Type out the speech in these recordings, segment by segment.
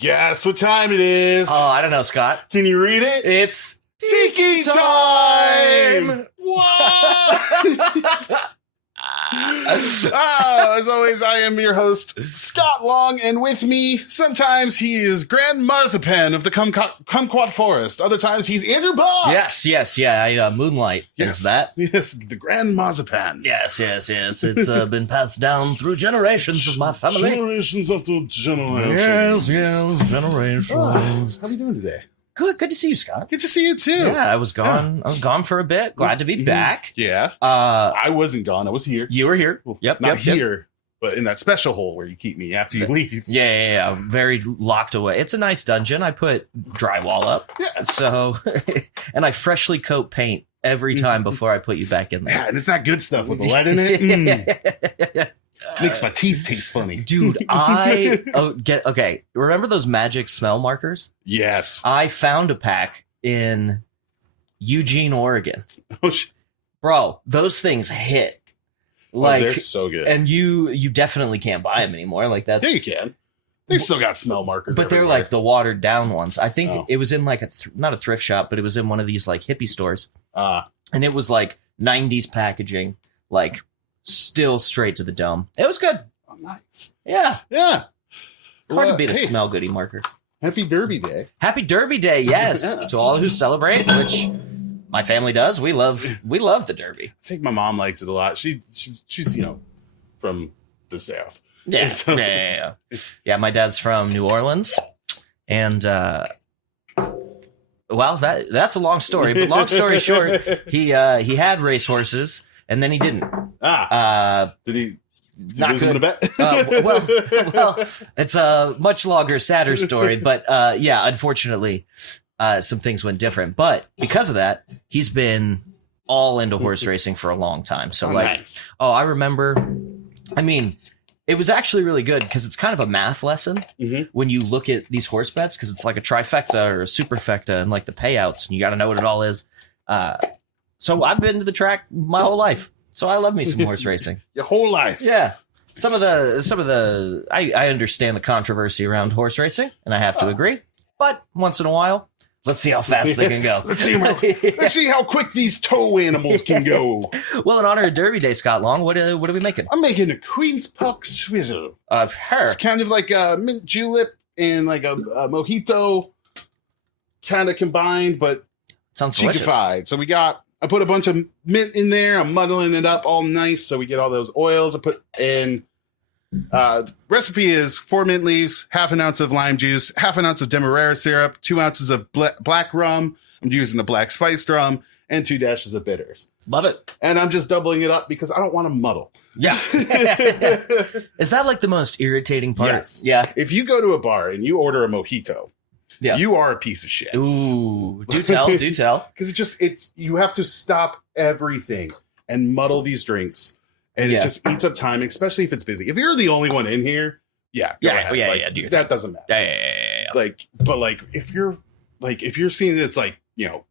Guess what time it is? Oh, I don't know, Scott. Can you read it? It's Tiki time! What? As always, I am your host, Scott Long, and with me, sometimes he is Grand Marzipan of the Kumquat Forest. Other times, he's Andrew Bob. Yes. Moonlight is that. Yes, the Grand Marzipan. Yes. It's been passed down through generations of my family. Generations after generations. Yes, generations. How are you doing today? Good to see you, Scott. Good to see you, too. Yeah, I was gone. I was gone for a bit. Glad to be back. Yeah. I wasn't gone. I was here. You were here. Yep. Not here, but in that special hole where you keep me after you leave. Yeah. Very locked away. It's a nice dungeon. I put drywall up. Yeah. So, and I freshly coat paint every time before I put you back in there. Yeah, and it's that good stuff with the lead in it. Makes my teeth taste funny. Dude, okay. Remember those magic smell markers? Yes. I found a pack in Eugene, Oregon. Oh, Bro, those things hit. Like, they're so good. And you definitely can't buy them anymore. Like that's Yeah, you can. They still got smell markers. But they're like the watered down ones. I think it was in like not a thrift shop, but it was in one of these like hippie stores. And it was like 90s packaging, like still straight to the dome. It was good. Oh, nice. Yeah. Hard to beat a hey, smell goodie marker. Happy Derby Day. Happy Derby Day, yes. To all who celebrate, which my family does. We love the Derby. I think my mom likes it a lot. She's from the South. Yeah. And so- Yeah, my dad's from New Orleans. And well, that's a long story, but long story short, he had racehorses and then he didn't. Did he not lose him in a bet? well, it's a much longer, sadder story, but yeah, unfortunately, some things went different. But because of that, he's been all into horse racing for a long time. So nice. I remember. I mean, it was actually really good because it's kind of a math lesson when you look at these horse bets because it's like a trifecta or a superfecta and like the payouts and you got to know what it all is. So I've been to the track my whole life. So I love me some horse racing. Your whole life. Yeah. Some of the I understand the controversy around horse racing, and I have to agree. But once in a while, let's see how fast they can go. Let's see how quick these toe animals can go. Well, in honor of Derby Day, Scott Long, what are we making? I'm making a Queen's Puck Swizzle. It's kind of like a mint julep and like a mojito kind of combined, but sounds delicious. cheekified. So I put a bunch of mint in there. I'm muddling it up all nice so we get all those oils. I put in, recipe is 4 mint leaves, half an ounce of lime juice, half an ounce of Demerara syrup, 2 ounces of Black Rum. I'm using the black spiced rum and 2 dashes of bitters. Love it. And I'm just doubling it up because I don't want to muddle. Yeah. Is that like the most irritating part? Yes. Yeah. If you go to a bar and you order a mojito, yeah, you are a piece of shit. Ooh, do tell. Because you have to stop everything and muddle these drinks. And it just eats up time, especially if it's busy. If you're the only one in here, go ahead. Do your that doesn't matter. Yeah. But if you're seeing it's like,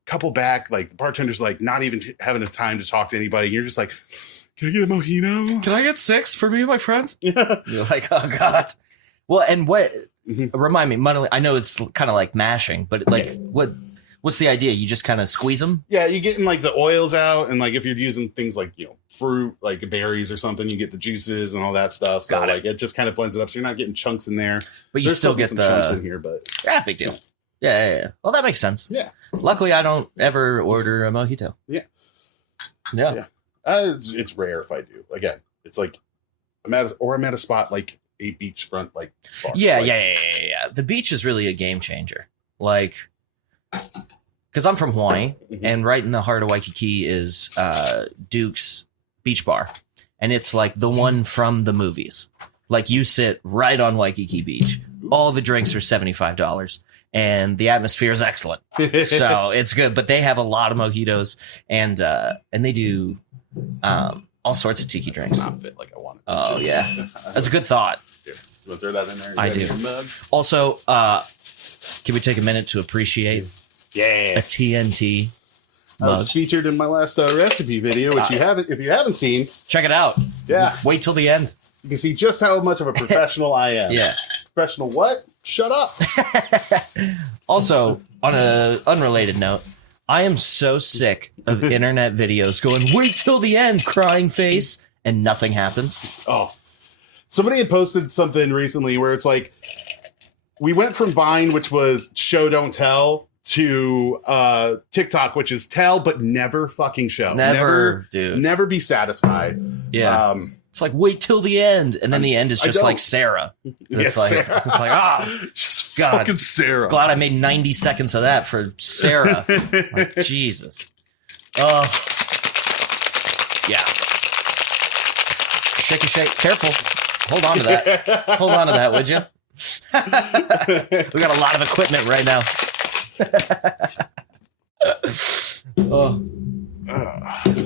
couple back, like the bartender's like not even having the time to talk to anybody. You're just like, can I get a mojito? Can I get 6 for me and my friends? Yeah. You're like, oh God. Well, and what? Remind me, muddling. I know it's kind of like mashing, but like, what's the idea? You just kind of squeeze them? Yeah, you're getting like the oils out, and like if you're using things like fruit, like berries or something, you get the juices and all that stuff. So it just kind of blends it up, so you're not getting chunks in there. But you still get some the chunks in here. But big deal. Yeah. Well, that makes sense. Yeah. Luckily, I don't ever order a mojito. Yeah. It's rare if I do. Again, it's like I'm at a spot like a beachfront bar. Yeah. The beach is really a game changer. Like, because I'm from Hawaii, and right in the heart of Waikiki is Duke's Beach Bar, and it's like the one from the movies. Like you sit right on Waikiki Beach. All the drinks are $75, and the atmosphere is excellent. So it's good. But they have a lot of mojitos, and they do all sorts of tiki drinks. Not fit like I wanted. Oh yeah, that's a good thought. You want to throw that in there? I do. Also, can we take a minute to appreciate a TNT mug? I was featured in my last recipe video, which if you haven't seen, check it out. Yeah. Wait till the end. You can see just how much of a professional I am. Yeah. Professional what? shut up. Also, on an unrelated note, I am so sick of internet videos going, wait till the end, crying face, and nothing happens. Oh, somebody had posted something recently where it's like, we went from Vine, which was show, don't tell, to TikTok, which is tell, but never fucking show. Dude. Never be satisfied. Yeah. It's like, wait till the end. And then the end is just like Sarah. It's like, Sarah. It's like, just God, fucking Sarah. Glad I made 90 seconds of that for Sarah. Like, Jesus. Oh. Yeah. Shake. Careful. Hold on to that. Hold on to that, would you? We got a lot of equipment right now. Oh.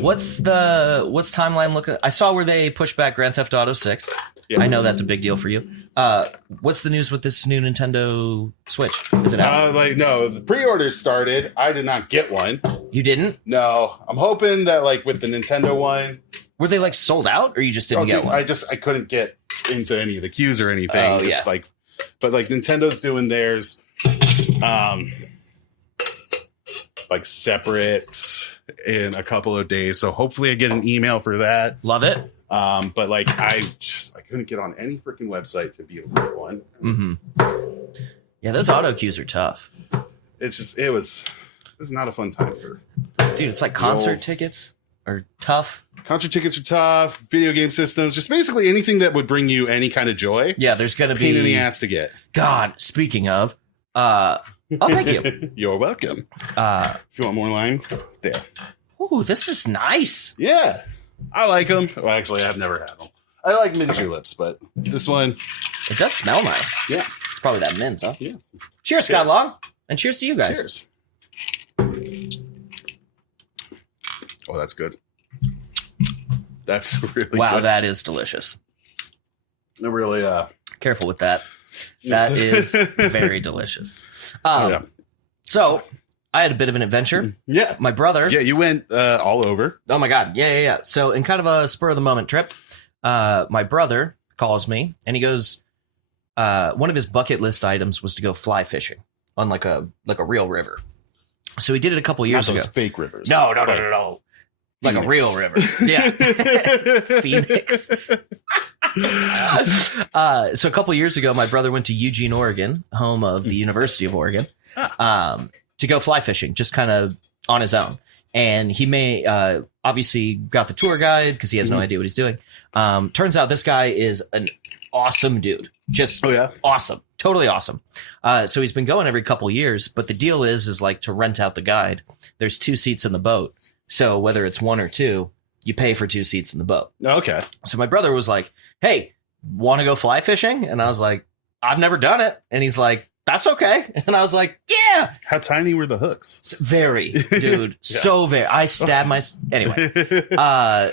What's timeline looking? I saw where they pushed back Grand Theft Auto 6. Yeah. I know that's a big deal for you. What's the news with this new Nintendo Switch? Is it out? No, the pre-orders started. I did not get one. You didn't? No. I'm hoping that with the Nintendo one. Were they sold out, or you just didn't get one? I couldn't get into any of the queues or anything. Oh, But Nintendo's doing theirs separate in a couple of days. So hopefully I get an email for that. Love it. But I couldn't get on any freaking website to be able to get one. Mm-hmm. Yeah, those auto queues are tough. It was not a fun time for dude. It's like concert tickets are tough. Concert tickets are tough. Video game systems, just basically anything that would bring you any kind of joy. Yeah, there's gonna be pain in the ass to get. God, speaking of, oh, thank you. You're welcome. If you want more lime, there. Ooh, this is nice. Yeah, I like them. Well, actually, I've never had them. I like mint juleps, but this one, it does smell nice. Yeah, it's probably that mint, huh? Yeah. Cheers, Scott Long, and cheers to you guys. Cheers. Oh, that's good. That's really good. Wow, that is delicious. No, really. Careful with that. That is very delicious. Yeah. So I had a bit of an adventure. Yeah. My brother. Yeah, you went all over. Oh my God. Yeah. So in kind of a spur of the moment trip, my brother calls me and he goes, one of his bucket list items was to go fly fishing on like a real river. So he did it a couple years ago. Not those fake rivers. No. Like a real river. Yeah. Phoenix. So a couple years ago, my brother went to Eugene, Oregon, home of the University of Oregon, to go fly fishing, just kind of on his own. And he obviously got the tour guide because he has no idea what he's doing. Turns out this guy is an awesome dude. Just awesome. Totally awesome. So he's been going every couple years, but the deal is like to rent out the guide. There's 2 seats in the boat. So whether it's 1 or 2, you pay for 2 seats in the boat. Okay. So my brother was like, hey, want to go fly fishing? And I was like, I've never done it. And he's like, that's okay. And I was like, yeah. How tiny were the hooks? Very, dude. So very. I stabbed anyway.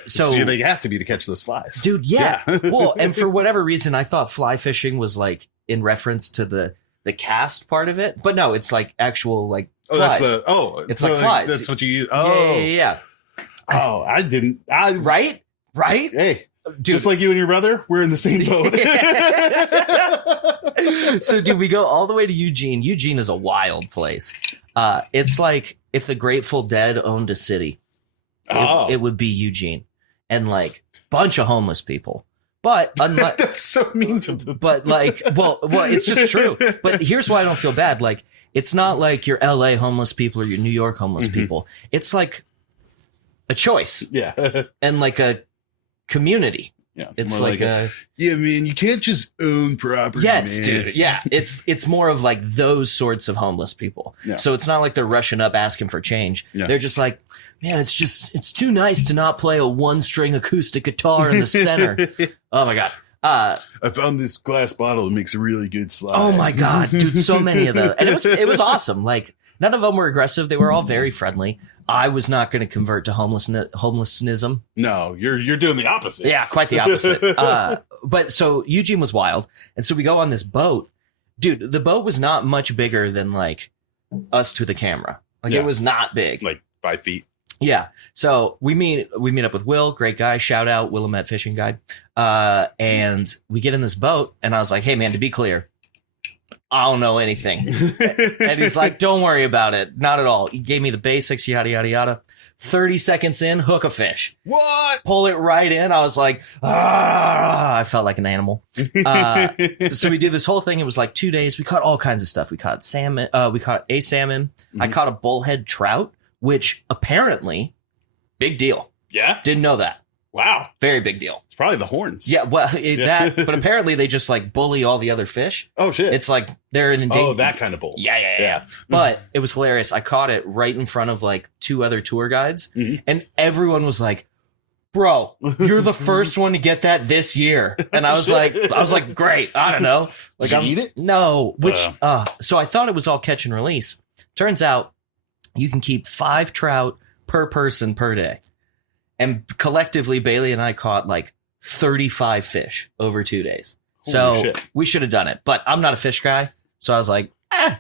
So they have to be to catch those flies. Dude, yeah. Well, and for whatever reason, I thought fly fishing was like in reference to the cast part of it. But no, it's like actual like flies. It's like flies. That's what you use. Oh. Yeah. I didn't. Right? Hey. Dude. Just like you and your brother, we're in the same boat. So, dude, we go all the way to Eugene. Eugene is a wild place. It's like if the Grateful Dead owned a city, it would be Eugene, and like bunch of homeless people. But unlike that's so mean to them. But like, well, it's just true. But here's why I don't feel bad. Like, it's not like your LA homeless people or your New York homeless people. It's like a choice. Yeah, and like a community. Yeah, it's like a man, you can't just own property. Yes, man. dude. Yeah, it's more of like those sorts of homeless people. Yeah. So it's not like they're rushing up asking for change. Yeah. They're just like, man, it's too nice to not play a 1-string acoustic guitar in the center. Oh my God. I found this glass bottle that makes a really good slide. Oh my God, dude, so many of those. And it was awesome. Like, none of them were aggressive. They were all very friendly. I was not going to convert to homelessnism. No, you're doing the opposite. Yeah, quite the opposite. But so Eugene was wild. And so we go on this boat. Dude, the boat was not much bigger than like us to the camera. Like it was not big. Like 5 feet. Yeah. So we meet up with Will, great guy. Shout out Willamette Fishing Guide. And we get in this boat and I was like, hey man, to be clear, I don't know anything. And he's like, don't worry about it. Not at all. He gave me the basics, yada, yada, yada. 30 seconds in, hook a fish. What? Pull it right in. I was like, I felt like an animal. So we did this whole thing. It was like 2 days. We caught all kinds of stuff. We caught salmon. We caught a salmon. I caught a bullhead trout, which apparently, big deal. Yeah? Didn't know that. Wow. Very big deal. It's probably the horns. Yeah, well, but apparently they just like bully all the other fish. Oh, shit. It's like they're in Oh, that kind of bull. Yeah. But it was hilarious. I caught it right in front of like 2 other tour guides, and everyone was like, bro, you're the first one to get that this year. And I was like, great. I don't know. Like, Did you eat it? No. So I thought it was all catch and release. Turns out you can keep 5 trout per person per day. And collectively, Bailey and I caught like 35 fish over 2 days. Holy shit. We should have done it. But I'm not a fish guy. So I was like, I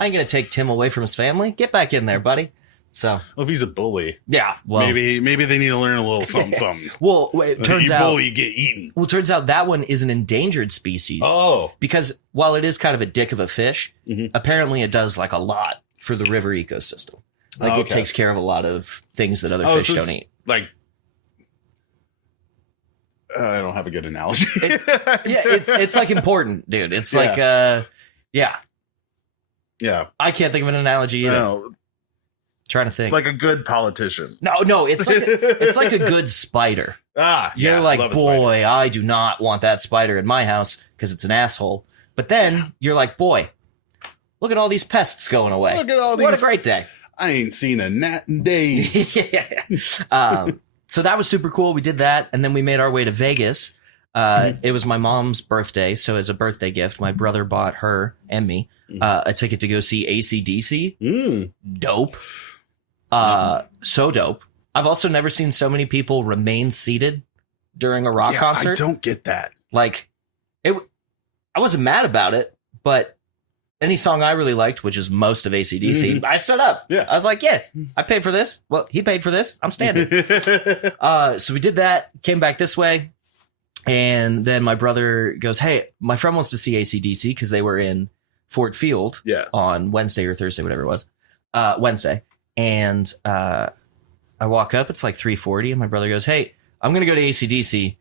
ain't going to take Tim away from his family. Get back in there, buddy. So, well, if he's a bully, yeah, well, maybe they need to learn a little something. Well, it turns out, bully, you get eaten. Well, turns out that one is an endangered species. Oh, because while it is kind of a dick of a fish, apparently it does like a lot for the river ecosystem. Like it takes care of a lot of things that other fish don't eat. Like, I don't have a good analogy. It's like important, dude. It's like, yeah. I can't think of an analogy either. No. Trying to think. Like a good politician. No, it's like a good spider. You're like, boy, I do not want that spider in my house because it's an asshole. But then you're like, boy, look at all these pests going away. Look at all these. What a great day. I ain't seen a gnat in days. So that was super cool. We did that, and then we made our way to Vegas. It was my mom's birthday, so as a birthday gift, my brother bought her and me a ticket to go see AC/DC. Dope. So dope. I've also never seen so many people remain seated during a rock concert. I don't get that. Like, I wasn't mad about it, but any song I really liked, which is most of AC/DC, I stood up. Yeah. I was like, yeah, I paid for this. Well, he paid for this. I'm standing. So we did that, came back this way. And then my brother goes, hey, my friend wants to see AC/DC because they were in Fort Field on Wednesday or Thursday, whatever it was. Wednesday. And I walk up, it's like 3:40, and my brother goes, hey, I'm going to go to AC/DC.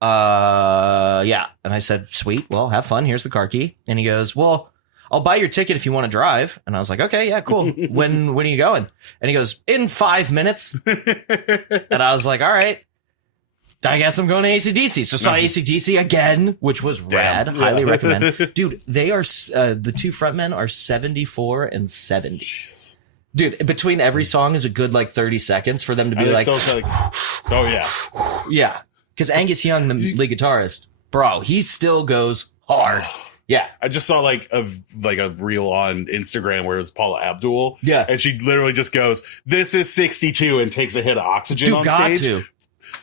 Yeah. And I said, sweet, well, have fun. Here's the car key. And he goes, well, I'll buy your ticket if you want to drive. And I was like, okay, yeah, cool. When are you going? And he goes, in 5 minutes. And I was like, all right, I guess I'm going to AC/DC. So saw AC/DC again, which was rad. Highly recommend. Dude, they are, the 2 frontmen are 74 and 70. Jeez. Dude, between every song is a good like 30 seconds for them to be like, oh yeah. Yeah. Because Angus Young, the lead guitarist, bro, he still goes hard. Yeah. I just saw like a reel on Instagram where it was Paula Abdul. Yeah. And she literally just goes, this is 62 and takes a hit of oxygen on stage. To.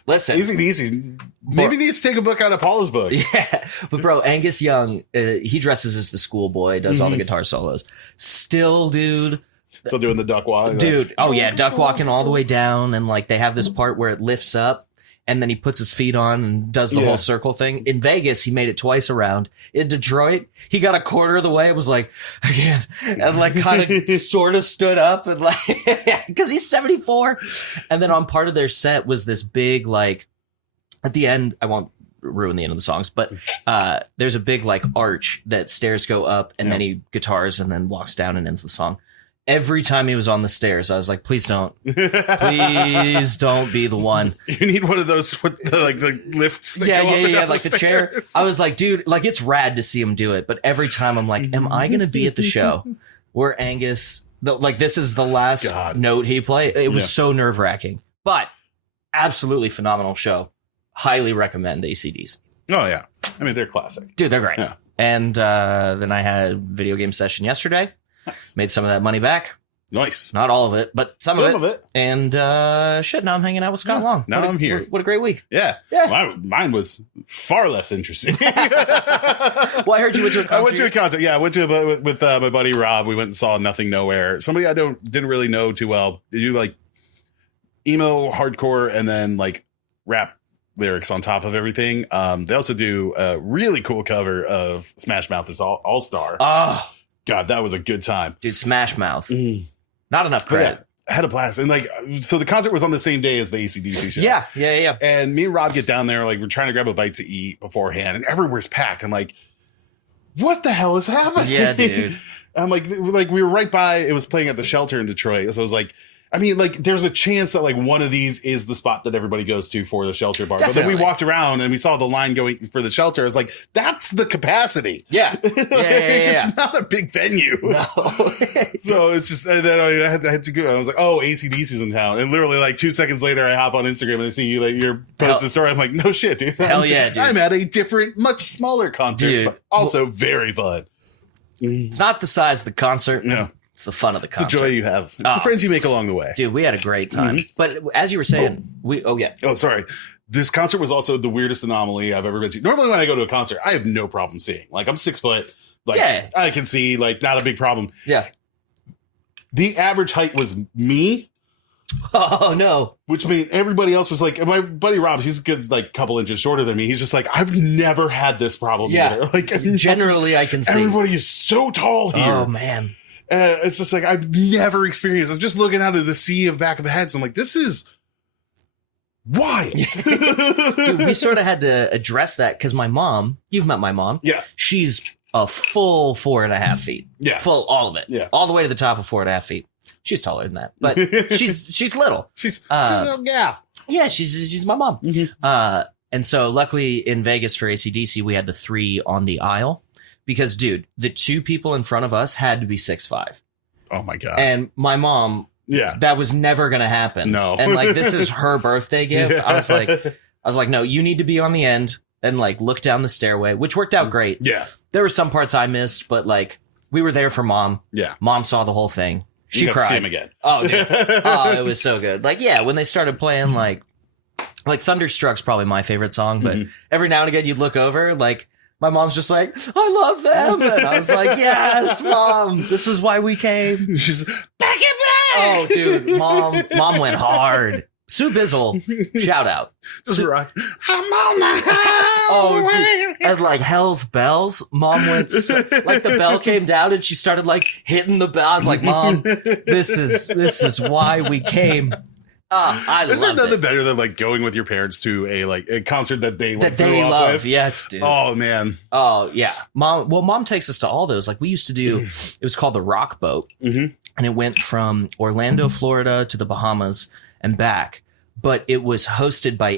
Listen. Easy. Maybe needs to take a book out of Paula's book. Yeah. But bro, Angus Young, he dresses as the schoolboy, does all the guitar solos. Still, dude. Still doing the duck walk. Dude. Oh yeah. Duck walking all the way down. And like they have this part where it lifts up. And then he puts his feet on and does the whole circle thing. In Vegas, he made it twice around. In Detroit, he got a quarter of the way. It was like, I can't. And like kind of sort of stood up and like, because he's 74. And then on part of their set was this big, like, at the end, I won't ruin the end of the songs, but there's a big like arch that stairs go up and then he guitars and then walks down and ends the song. Every time he was on the stairs, I was like, please don't. Please don't be the one. You need one of those with the lifts. Yeah, like the chair. I was like, dude, like it's rad to see him do it. But every time I'm like, am I going to be at the show where Angus, this is the last note he played? It was so nerve wracking, but absolutely phenomenal show. Highly recommend ACDs. Oh, yeah. I mean, they're classic. Dude, they're great. Yeah. And then I had a video game session yesterday. Nice. Made some of that money back. Nice. Not all of it, but some of it. And shit, now I'm hanging out with Scott Long. Now I'm here. What a great week. Yeah. Mine was far less interesting. Well, I heard you went to a concert. I went to a concert. Yeah, I went to with my buddy Rob. We went and saw Nothing Nowhere. Somebody I didn't really know too well. They do like emo, hardcore, and then like rap lyrics on top of everything. They also do a really cool cover of Smash Mouth is All Star. Oh, God, that was a good time. dude, Smash Mouth. Not enough credit. I had a blast. And like, so the concert was on the same day as the AC/DC show. Yeah. And me and Rob get down there, like we're trying to grab a bite to eat beforehand, and everywhere's packed. I'm like, what the hell is happening? Yeah, dude. I'm like we were right by, it was playing at the Shelter in Detroit. So I was like, I mean, like there's a chance that like one of these is the spot that everybody goes to for the Shelter bar. Definitely. But then we walked around and we saw the line going for the Shelter. I was like, that's the capacity. Yeah. It's not a big venue. No. So it's just, and then I had to go. I was like, oh, AC/DC's in town. And literally like 2 seconds later, I hop on Instagram and I see like your post the story. I'm like, no shit, dude. Hell yeah, dude. I'm at a different, much smaller concert, Dude. but also very fun. It's not the size of the concert. No. It's the fun of the It's concert. the joy you have. It's the friends you make along the way. Dude, we had a great time. But as you were saying, Oh, sorry. This concert was also the weirdest anomaly I've ever been to. Normally when I go to a concert, I have no problem seeing. Like I'm 6 foot. Like I can see, like not a big problem. Yeah. The average height was me. Oh no. Which means everybody else was like, my buddy Rob, he's a good like couple inches shorter than me. He's just like, I've never had this problem either. Like generally I can see. Everybody is so tall here. Oh man. It's just like, I've never experienced. I'm just looking out of the sea of back of the heads. I'm like, this is wild. Dude, we sort of had to address that because my mom, you've met my mom. Yeah. She's a full 4.5 feet. Yeah. Full, all of it. Yeah. All the way to the top of 4.5 feet. She's taller than that, but she's little. She's a little gal. Yeah, she's my mom. Mm-hmm. And so luckily in Vegas for AC/DC, we had the 3 on the aisle because, dude, the 2 people in front of us had to be 6'5". Oh my God. And my mom, that was never going to happen. No. And like, this is her birthday gift. I was like, no, you need to be on the end and like look down the stairway, which worked out great. Yeah. There were some parts I missed, but like we were there for mom. Yeah. Mom saw the whole thing. She You got to cried. see him again. Oh, dude. Oh, it was so good. Like, yeah, when they started playing like Thunderstruck's probably my favorite song, but every now and again you'd look over, like my mom's just like, I love them. And I was like, yes, mom, this is why we came. She's back and back. Oh, dude, mom went hard. Sue Bizzle, shout out. Just rock. I'm on the highway. Oh, dude. And like Hell's Bells, mom went, like the bell came down and she started like hitting the bell. I was like, Mom, this is why we came. I Is there loved nothing it. better than like going with your parents to a concert that they like, That they grew up love. with? Yes, dude. Oh man. Oh yeah. Mom takes us to all those. Like we used to do, it was called the Rock Boat. And it went from Orlando, Florida to the Bahamas and back. But it was hosted by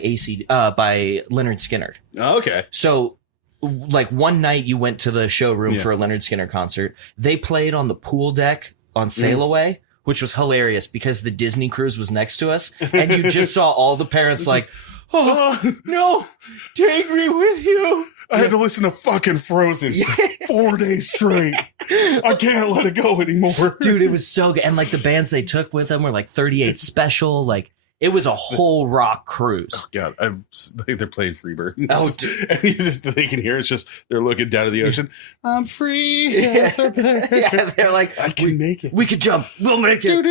by Leonard Skinner. Oh, okay. So like one night you went to the showroom for a Leonard Skinner concert. They played on the pool deck on Sail Away, which was hilarious because the Disney cruise was next to us. And you just saw all the parents like, oh, no, take me with you. I had to listen to fucking Frozen for 4 days straight. I can't let it go anymore. Dude, it was so good. And like the bands they took with them were like 38 Special. Like it was a whole rock cruise. God, I think they're playing Freebird. Oh, dude. And they can hear it's just they're looking down at the ocean. I'm free. Yeah, they're like, I can make it. We could jump. We'll make it.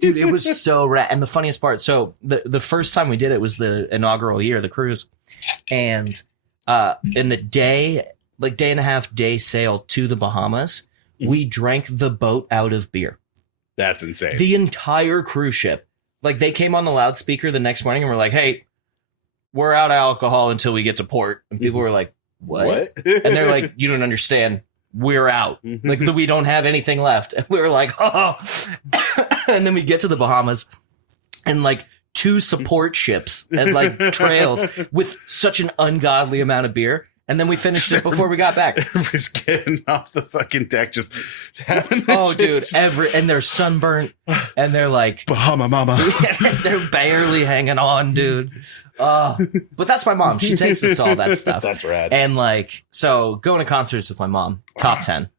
Dude, it was so rad. And the funniest part, so the first time we did it was the inaugural year, the cruise. And in the day and a half day sail to the Bahamas, we drank the boat out of beer. That's insane. The entire cruise ship. Like they came on the loudspeaker the next morning and were like, hey, we're out of alcohol until we get to port. And people were like, what? And they're like, you don't understand. We're out. Like we don't have anything left. And we were like, oh. And then we get to the Bahamas and like 2 support ships and like trails with such an ungodly amount of beer. And then we finished it before we got back. Everybody's getting off the fucking deck, just having dude, and they're sunburnt and they're like Bahama Mama. They're barely hanging on, dude. But that's my mom. She takes us to all that stuff. That's rad. And like, so going to concerts with my mom, top 10.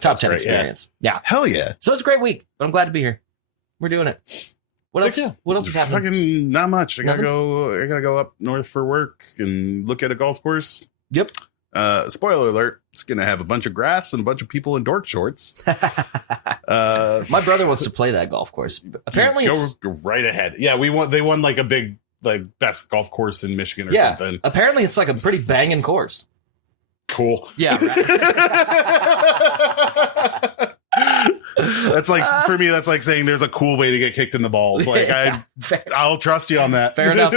Top 10 experience. Yeah. Hell yeah. So it's a great week, but I'm glad to be here. We're doing it. What else? What else is happening? Fucking not much. I gotta go up north for work and look at a golf course. Yep. Spoiler alert, it's gonna have a bunch of grass and a bunch of people in dork shorts. My brother wants to play that golf course. Apparently go right ahead. Yeah, they won like a big like best golf course in Michigan or Yeah. something. Apparently, it's like a pretty banging course. Cool. Yeah. Right. That's like, for me, that's like saying there's a cool way to get kicked in the balls. Like, Yeah. I'll trust you on that. Fair enough.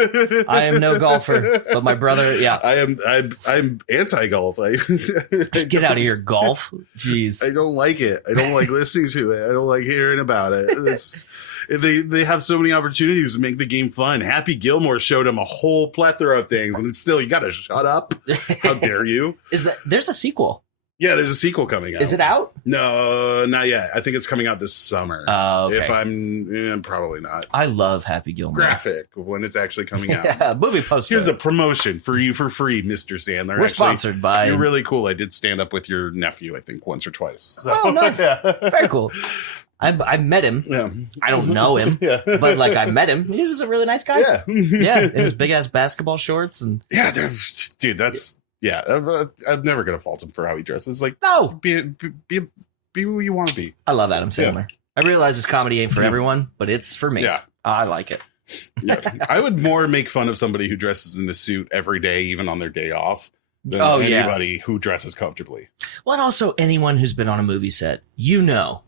I am no golfer, but my brother, yeah. I'm anti-golf. Get out of here, golf. Jeez. I don't like it. I don't like listening to it. I don't like hearing about it. They have so many opportunities to make the game fun. Happy Gilmore showed him a whole plethora of things, and still, you got to shut up. How dare you? There's a sequel? Yeah, there's a sequel coming out. Is it out? No, not yet. I think it's coming out this summer. Okay. If I'm probably not. I love Happy Gilmore. Graphic when it's actually coming out. Yeah, movie poster. Here's a promotion for you for free, Mr. Sandler. We're sponsored by. You're really cool. I did stand up with your nephew, I think, once or twice. So, Oh, nice. Yeah. Very cool. I've met him. Yeah. I don't know him, Yeah. but like I met him. He was a really nice guy. Yeah. Yeah, in his big ass basketball shorts and Yeah, dude, that's yeah. I'm never gonna fault him for how he dresses. Like, no, be who you want to be. I love Adam Sandler. I realize his comedy ain't for everyone, but it's for me. Yeah, I like it. yeah. I would more make fun of somebody who dresses in a suit every day, even on their day off, than yeah. anybody who dresses comfortably. Well, and also anyone who's been on a movie set, you know,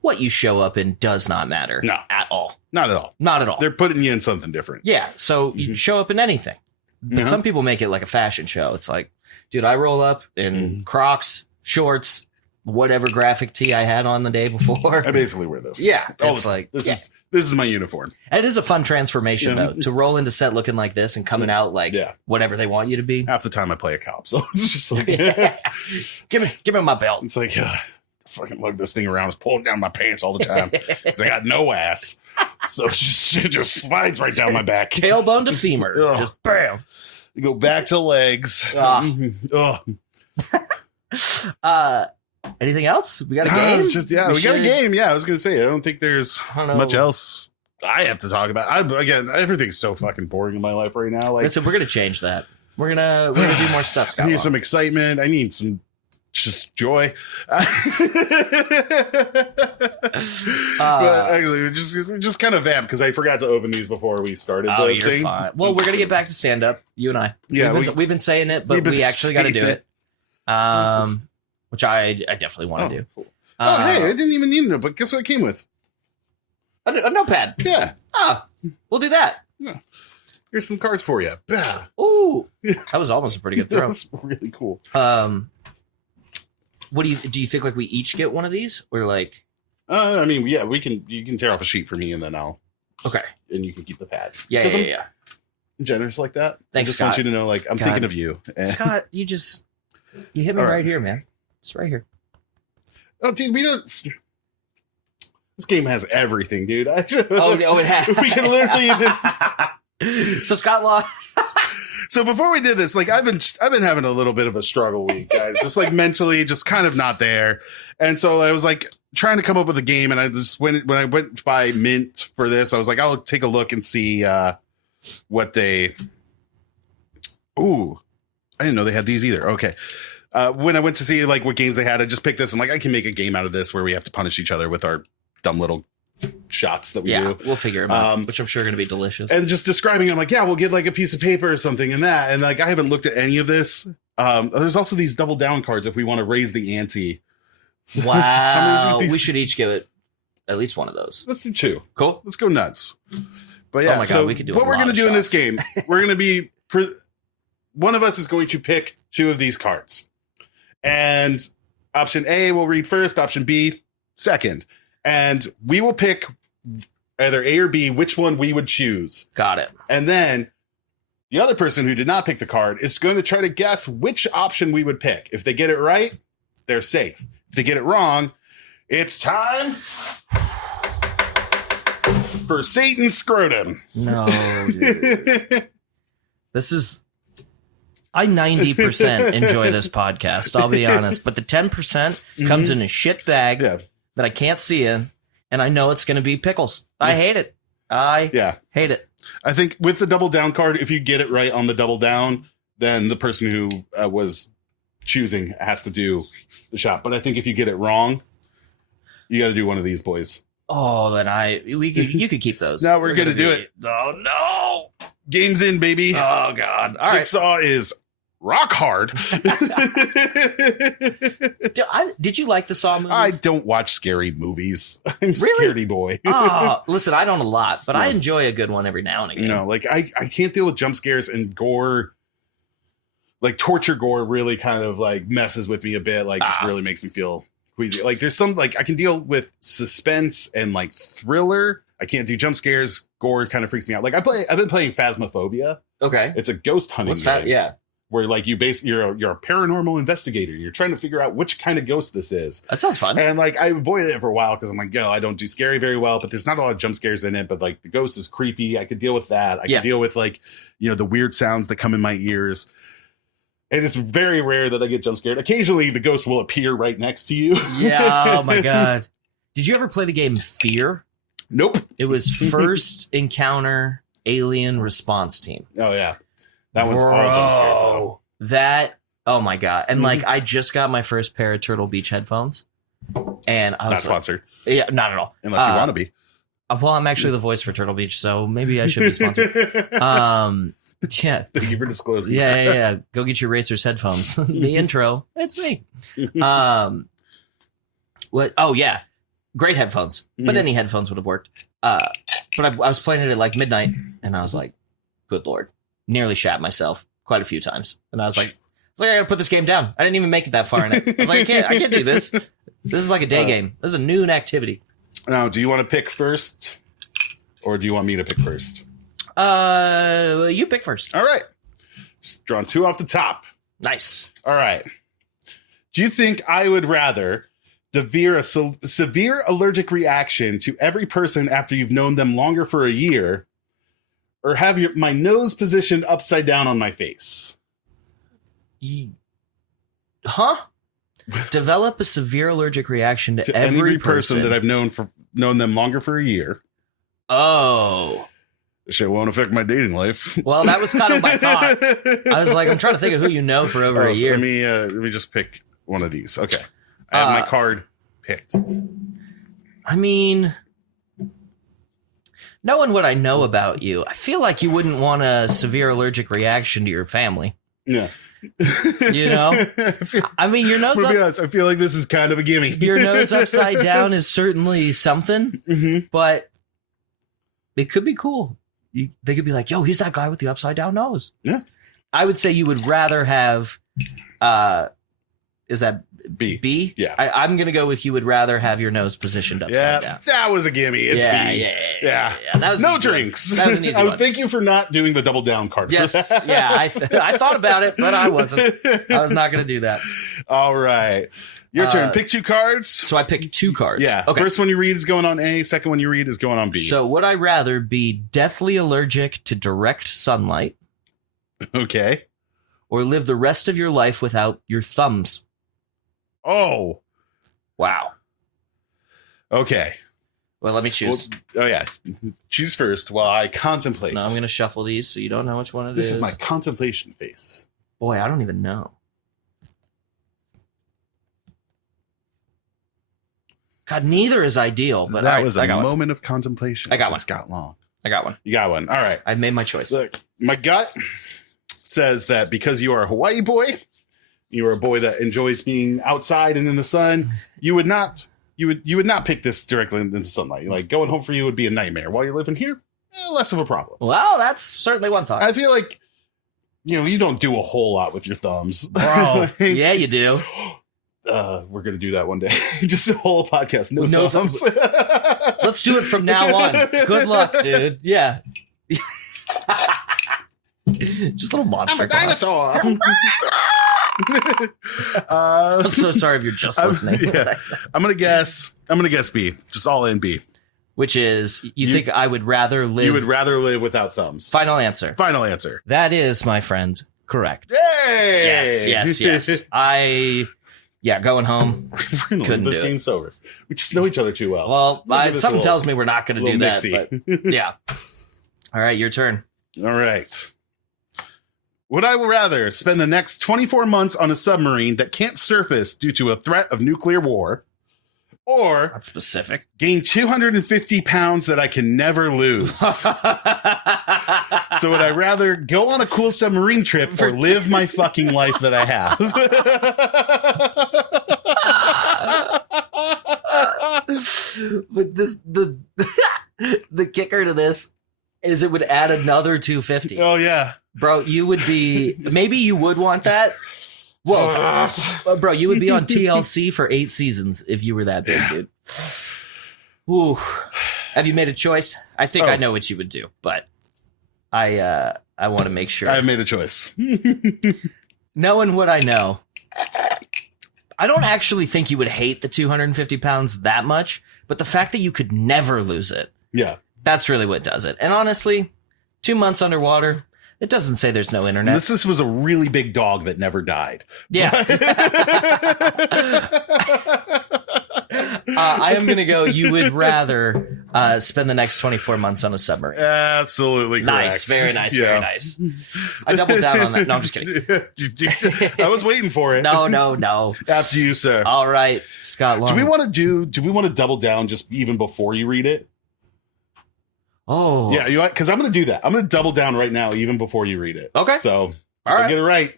what you show up in does not matter. No. At all. Not at all. Not at all. They're putting you in something different. Yeah, so you show up in anything. But some people make it like a fashion show. It's like, dude, I roll up in Crocs, shorts, whatever graphic tee I had on the day before. I basically wear this. Yeah, All it's the- like this is my uniform. And it is a fun transformation though, to roll into set looking like this and coming out like whatever they want you to be. Half the time I play a cop, so it's just like give me my belt. it's like fucking lug this thing around, it's pulling down my pants all the time because I got no ass, so it just slides right down my back. Tailbone to femur, Ugh. just bam. You go back to legs. Anything else? We got a game. We got a game. Yeah, I was gonna say I don't think there's I don't know. much else I have to talk about. Again, everything's so fucking boring in my life right now. Like, Listen, we're gonna change that. We're gonna do more stuff, I Scott. need Long. some excitement. I need some just joy. But actually, we just kind of vamped because I forgot to open these before we started Oh, the you're thing. fine. Well, we're gonna get back to stand up. You and I. Yeah, we've been saying it, but we've been we actually got to do saying it. Which I definitely want to do. Cool. Hey, I didn't even need a notebook. Guess what it came with? A notepad. Yeah. We'll do that. Here's some cards for you. Yeah. Ooh, that was almost a pretty good That throw. was really cool. What do you think? Like we each get one of these, or like? I mean, yeah, you can tear off a sheet for me, and then Okay. and you can keep the pad. Yeah. 'Cause Yeah. I'm generous like that. Thanks, I just Scott. want you to know, like, I'm God. thinking of you. Scott, you hit me All right. right here, man. It's right here. Oh, dude, we don't. This game has everything, dude. Oh, it has. We can literally even. So Scott Law. So before we did this, like I've been having a little bit of a struggle week, guys. Just like mentally, just kind of not there. And so I was like trying to come up with a game, and I just when I went by Mint for this, I was like, I'll take a look and see what they. Ooh, I didn't know they had these either. Okay. When I went to see like what games they had, I just picked this. I'm like, I can make a game out of this where we have to punish each other with our dumb little shots that we do. We'll figure them out, which I'm sure are going to be delicious. And just describing, I'm like, yeah, we'll get like a piece of paper or something and that. And like, I haven't looked at any of this. There's also these double down cards if we want to raise the ante. So, Wow. these- We should each give it at least one of those. Let's do two. Cool. Let's go nuts. But yeah, Oh my God, so we could do a what we're lot going to of do in this shots. game, we're going to be, one of us is going to pick two of these cards. And option A will read first, option B second. And we will pick either A or B, which one we would choose. Got it. And then the other person who did not pick the card is going to try to guess which option we would pick. If they get it right, they're safe. If they get it wrong, it's time for Satan's scrotum. No, dude. This is. I 90% enjoy this podcast, I'll be honest. But the 10% comes in a shit bag Yeah. that I can't see in, and I know it's going to be pickles. I hate it. I hate it. I think with the double down card, if you get it right on the double down, then the person who was choosing has to do the shot. But I think if you get it wrong, you got to do one of these boys. Oh, then you could keep those. No, we're gonna do it. Oh no! Game's in, baby. Oh God! All right. Jigsaw is rock hard. Did you like the Saw movies? I don't watch scary movies. I'm a Really? scaredy boy. Oh, listen, I don't a lot, but I enjoy a good one every now and again. No, like I can't deal with jump scares and gore. Like torture gore really kind of like messes with me a bit. Like just really makes me feel queasy. Like there's some like I can deal with suspense and like thriller. I can't do jump scares. Gore kind of freaks me out. Like I've been playing Phasmophobia. Okay. It's a ghost hunting game. Yeah. Where like you're a paranormal investigator. You're trying to figure out which kind of ghost this is. That sounds fun. And like I avoided it for a while because I'm like, I don't do scary very well, but there's not a lot of jump scares in it. But like the ghost is creepy. I could deal with that. I could deal with like, the weird sounds that come in my ears. And it's very rare that I get jump scared. Occasionally the ghost will appear right next to you. Yeah. Oh my God. Did you ever play the game Fear? Nope. It was First Encounter Alien Response Team. Oh yeah. That one's all jump scares though. That, oh my God. And like, I just got my first pair of Turtle Beach headphones. And I was not sponsored. Yeah, not at all. Unless you want to be. Well, I'm actually the voice for Turtle Beach, so maybe I should be sponsored. Yeah. Thank you for disclosing. Yeah. Go get your Racers headphones. The intro, it's me. What? Oh yeah, great headphones. But any headphones would have worked. But I was playing it at like midnight, and I was like, "Good Lord!" Nearly shat myself quite a few times, and I was like, I gotta put this game down. I didn't even make it that far in it. I was like, I can't do this. This is like a day game. This is a noon activity. Now, do you want to pick first, or do you want me to pick first? You pick first. All right. Drawn 2 off the top. Nice. All right. Do you think I would rather severe a severe allergic reaction to every person after you've known them longer for a year, or have my nose positioned upside down on my face? Huh? Develop a severe allergic reaction to every person that I've known them longer for a year. Oh. This shit won't affect my dating life. Well, that was kind of my thought. I was like, I'm trying to think of who you know for over a year. Let me just pick one of these. Okay. I have my card picked. I mean, knowing what I know about you, I feel like you wouldn't want a severe allergic reaction to your family. Yeah. You know? I mean, your nose be honest, I feel like this is kind of a gimme. Your nose upside down is certainly something, but it could be cool. They could be like, yo, he's that guy with the upside down nose. Yeah. I would say you would rather have, is that B? B? Yeah. I'm going to go with you would rather have your nose positioned upside down. That was a gimme. It's B. Yeah. That was no drinks. That was an easy one. Thank you for not doing the double down card. Yes. Yeah. I thought about it, but I wasn't. I was not going to do that. All right. Your turn. Pick 2 cards. So I picked 2 cards. Yeah. Okay. First one you read is going on A. Second one you read is going on B. So would I rather be deathly allergic to direct sunlight? Okay. Or live the rest of your life without your thumbs? Oh. Wow. Okay. Well, let me choose. Well, yeah. Choose first while I contemplate. No, I'm going to shuffle these so you don't know which one it is. This is my contemplation face. Boy, I don't even know. God, neither is ideal, but that was a moment of contemplation. I got one. Scott Long. I got one. You got one. All right. I've made my choice. Look, my gut says that because you are a Hawaii boy, you are a boy that enjoys being outside and in the sun, you would not pick this directly in the sunlight. Like going home for you would be a nightmare. While you're living here, less of a problem. Well, that's certainly one thought. I feel like you don't do a whole lot with your thumbs, bro. Yeah, you do. We're gonna do that one day. Just a whole podcast. No thumbs. Let's do it from now on. Good luck, dude. Yeah. Just a little monster. I'm a dinosaur. I'm so sorry if you're just listening. Yeah. I'm gonna guess B. Just all in B. Which is, you think I would rather live... You would rather live without thumbs. Final answer. Final answer. That is, my friend, correct. Hey! Yes. Going home. Couldn't this do game's over. We just know each other too well. Well, something tells me we're not going to do that. But, yeah. All right, your turn. All right. Would I rather spend the next 24 months on a submarine that can't surface due to a threat of nuclear war, or that's specific, gain 250 pounds that I can never lose? So would I rather go on a cool submarine trip or live my fucking life that I have? But the kicker to this is it would add another 250. Oh yeah, bro. You would be maybe you would want that. Well, bro, you would be on TLC for 8 seasons if you were that big, dude. Ooh. Have you made a choice? I think I know what you would do, but I want to make sure. I've made a choice. Knowing what I know, I don't actually think you would hate the 250 pounds that much, but the fact that you could never lose it, yeah, that's really what does it. And honestly, 2 months underwater, it doesn't say there's no internet. This was a really big dog that never died. Yeah. I am going to go, you would rather spend the next 24 months on a submarine. Absolutely correct. Nice. Very nice. Yeah. Very nice. I doubled down on that. No, I'm just kidding. I was waiting for it. No. After you, sir. All right, Scott Long. Do we want to double down just even before you read it? Oh. Yeah, you because I'm going to do that. I'm going to double down right now even before you read it. Okay. So, if all right. I get it right,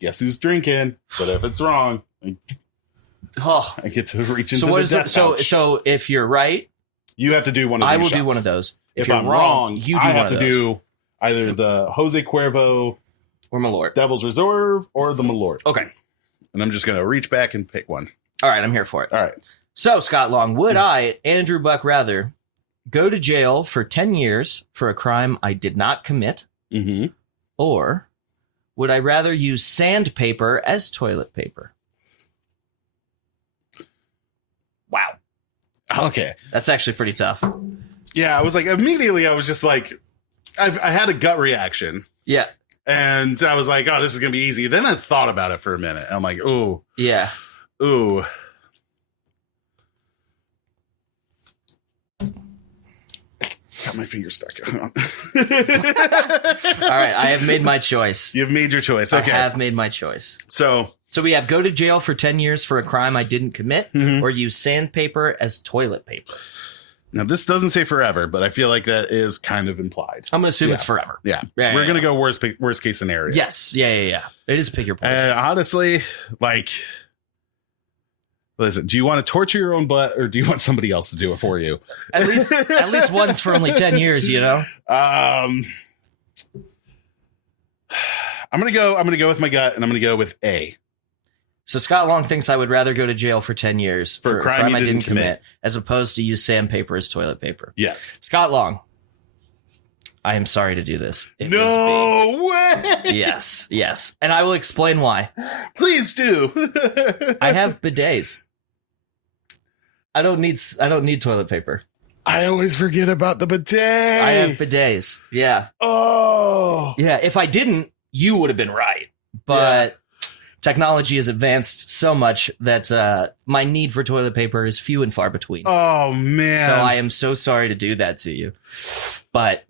guess who's drinking? But if it's wrong, I get to reach into the death pouch. So if you're right, you have to do one of these I will shots. do one of those. If you're I'm wrong, you do I one have of to those. do either the Jose Cuervo or Malort. Devil's Reserve or the Malort. Okay. And I'm just going to reach back and pick one. All right, I'm here for it. All right. So, Scott Long, would I, Andrew Buck, rather go to jail for 10 years for a crime I did not commit? Mm-hmm. Or would I rather use sandpaper as toilet paper? Wow. Okay. That's actually pretty tough. Yeah, I was like, immediately I was just like, I had a gut reaction. Yeah. And I was like, oh, this is going to be easy. Then I thought about it for a minute. I'm like, ooh. Yeah. Ooh. Got my finger stuck. All right, I have made my choice. You've made your choice. Okay. I have made my choice. So we have go to jail for 10 years for a crime I didn't commit, or use sandpaper as toilet paper. Now, this doesn't say forever, but I feel like that is kind of implied. I'm going to assume it's forever. Yeah. We're going to go worst case scenario. Yes. Yeah. It is pick your poison. Honestly, like, listen, do you want to torture your own butt or do you want somebody else to do it for you? At least once for only 10 years, you know? I'm going to go with my gut and I'm going to go with A. So Scott Long thinks I would rather go to jail for 10 years for a crime I didn't commit as opposed to use sandpaper as toilet paper. Yes. Scott Long, I am sorry to do this. No way. Yes. And I will explain why. Please do. I have bidets. I don't need toilet paper. I always forget about the bidet. I have bidets. Yeah. Oh. Yeah. If I didn't, you would have been right. But technology has advanced so much that my need for toilet paper is few and far between. Oh, man. So I am so sorry to do that to you. But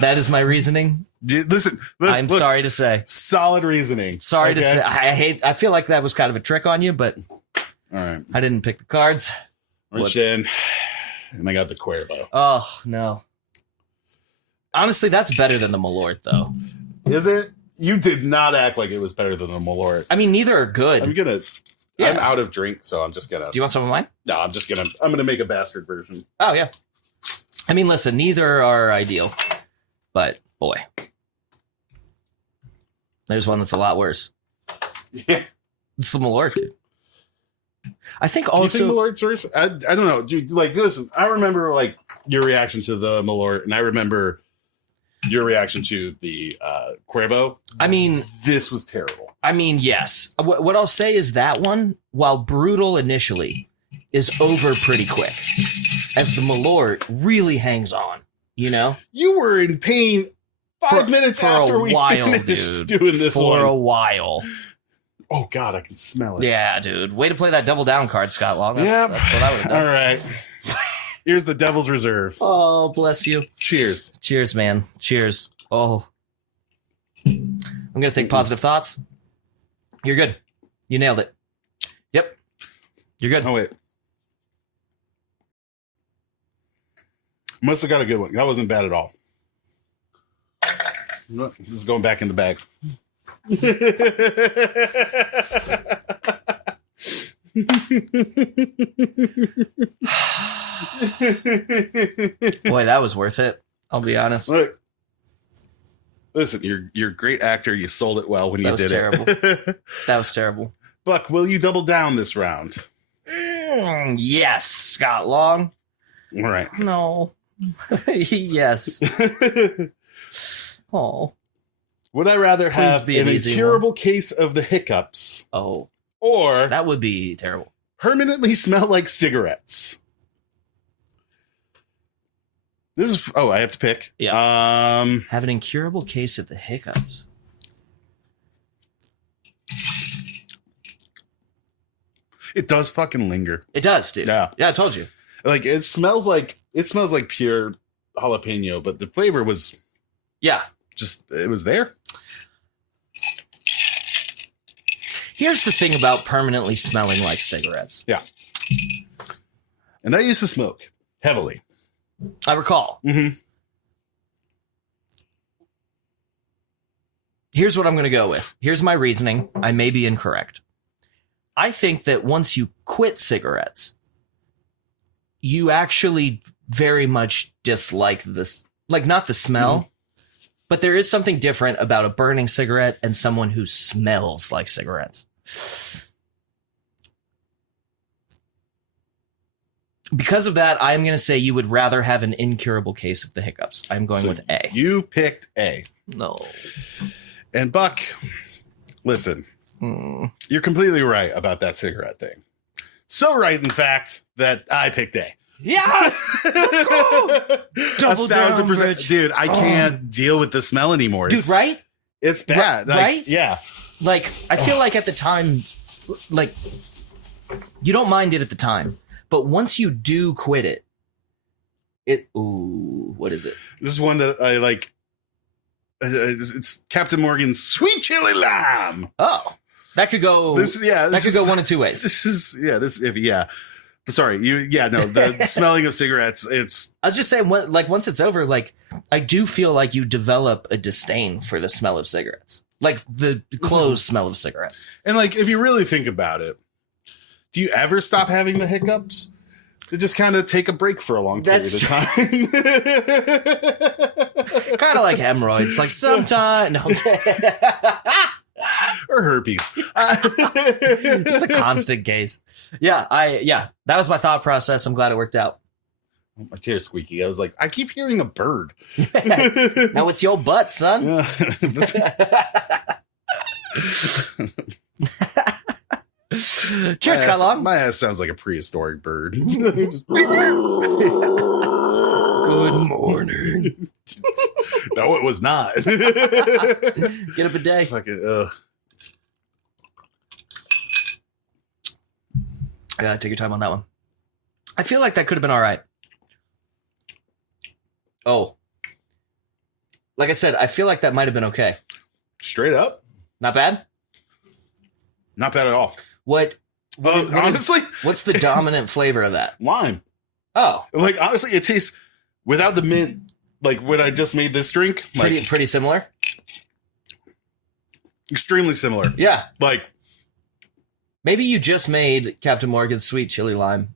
that is my reasoning. Listen, I'm sorry to say. Solid reasoning. Sorry to say. I feel like that was kind of a trick on you, but all right. I didn't pick the cards. Reached in, and I got the Cuervo. Oh, no. Honestly, that's better than the Malort, though. Is it? You did not act like it was better than the Malort. I mean, neither are good. I'm out of drink, so I'm just gonna. Do you want some of mine? No, I'm gonna make a bastard version. Oh, yeah. I mean, listen, neither are ideal, but boy. There's one that's a lot worse. Yeah. It's the Malort, dude. I think also... You think Malort's worse? I don't know. Dude, like, listen, I remember, like, your reaction to the Malort, and I remember your reaction to the Cuervo. I mean... This was terrible. I mean, yes. What I'll say is that one, while brutal initially, is over pretty quick. As the Malort really hangs on, you know? You were in pain 5 minutes after we finished doing this one. For a while. Oh, God, I can smell it. Yeah, dude. Way to play that double down card, Scott Long. That's what I would have done. All right. Here's the Devil's Reserve. Oh, bless you. Cheers. Cheers, man. Cheers. Oh. I'm going to think positive thoughts. You're good. You nailed it. Yep. You're good. Oh, wait. Must have got a good one. That wasn't bad at all. This is going back in the bag. Boy, that was worth it. I'll be honest. Look, listen, you're a great actor. You sold it well when you did terrible. it. That was terrible. Buck, will you double down this round? Yes, Scott Long. All right. No. Yes. Oh. Would I rather Please have be an an easy incurable case of the hiccups Oh. or That would be terrible. permanently smell like cigarettes? This is I have to pick. Yeah. Have an incurable case of the hiccups. It does fucking linger. It does, dude. Yeah. Yeah, I told you. Like it smells like pure jalapeno, but the flavor was Yeah. just it was there. Here's the thing about permanently smelling like cigarettes. Yeah. And I used to smoke heavily. I recall. Mm-hmm. Here's what I'm going to go with. Here's my reasoning. I may be incorrect. I think that once you quit cigarettes, you actually very much dislike this, like not the smell, but there is something different about a burning cigarette and someone who smells like cigarettes. Because of that, I'm going to say you would rather have an incurable case of the hiccups. I'm going with A. You picked A. No. And Buck, listen, you're completely right about that cigarette thing. So right, in fact, that I picked A. Yes! Let's go! Double down, 1,000%. Rich. Dude, I can't deal with the smell anymore. Dude, right? It's bad. Like, right? Yeah. Like, I feel like at the time, like, you don't mind it at the time, but once you do quit it, ooh, what is it? This is one that I like. It's Captain Morgan's Sweet Chili Lime. Oh, that could go. That could go one of two ways. But sorry, the smelling of cigarettes. It's. I was just saying, once it's over, like I do feel like you develop a disdain for the smell of cigarettes, like the clothes smell of cigarettes. And like, if you really think about it, do you ever stop having the hiccups? They just kind of take a break for a long period of time. Kind of like hemorrhoids. Like sometimes, no. Or herpes. Just a constant case. Yeah, that was my thought process. I'm glad it worked out. My chair's squeaky. I was like, I keep hearing a bird. Now it's your butt, son. Cheers, Scott Long. My ass sounds like a prehistoric bird. Good morning. No, it was not. Get up a day. Fucking, Yeah, take your time on that one. I feel like that could have been all right. Oh. Like I said, I feel like that might have been okay. Straight up. Not bad? Not bad at all. Honestly, what's the dominant flavor of that? Lime. Oh. Like, honestly, it tastes, without the mint, like when I just made this drink. Like, Pretty similar? Extremely similar. Yeah. Like, maybe you just made Captain Morgan's sweet chili lime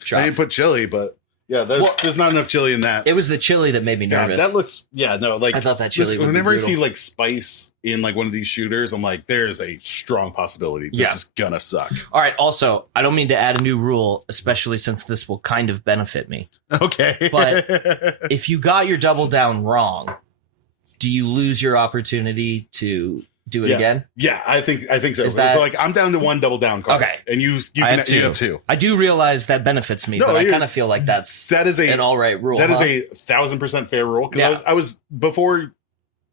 shots. I didn't put chili, but yeah, there's not enough chili in that. It was the chili that made me nervous. That looks, like I thought that chili would whenever be I see brutal. like spice in like one of these shooters, I'm like, there's a strong possibility this is gonna suck. All right. Also, I don't mean to add a new rule, especially since this will kind of benefit me. Okay. But if you got your double down wrong, do you lose your opportunity to do it again? Yeah, I think so. Is that- So like, I'm down to one double down card. Okay. And you have two. I do realize that benefits me, but I kind of feel like that is an all right rule. That is a 1,000% fair rule. Because I was before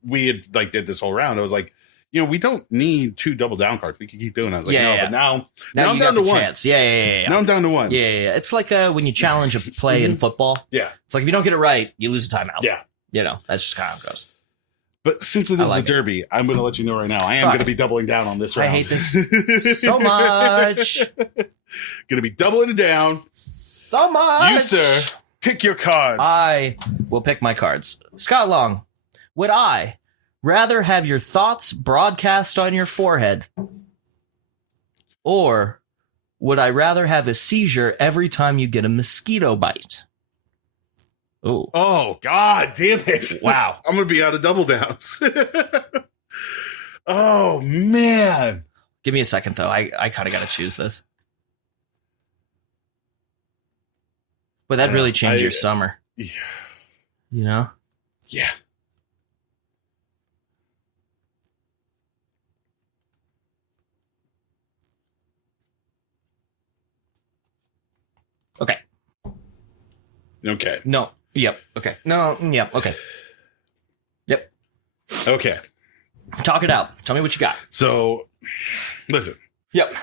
we had like did this whole round, I was like, we don't need two double down cards. We can keep doing it. I was like, but now I'm down to one. Chance. Yeah. Now I'm down to one. Yeah. It's like when you challenge a play in football. Yeah. It's like if you don't get it right, you lose a timeout. Yeah. That's just kind of how it goes. But since it is the Derby, I'm going to let you know right now, I am going to be doubling down on this round. I hate this so much. Going to be doubling it down. So much. You, sir, pick your cards. I will pick my cards. Scott Long, would I rather have your thoughts broadcast on your forehead, or would I rather have a seizure every time you get a mosquito bite? Oh, God damn it. Wow. I'm going to be out of double downs. Oh, man. Give me a second, though. I kind of got to choose this. But that really changed your summer. Yeah. You know? Yeah. Okay. Okay. No. Yep. Okay. No. Yep. Okay. Yep. Okay. Talk it out. Tell me what you got. So, listen. Yep.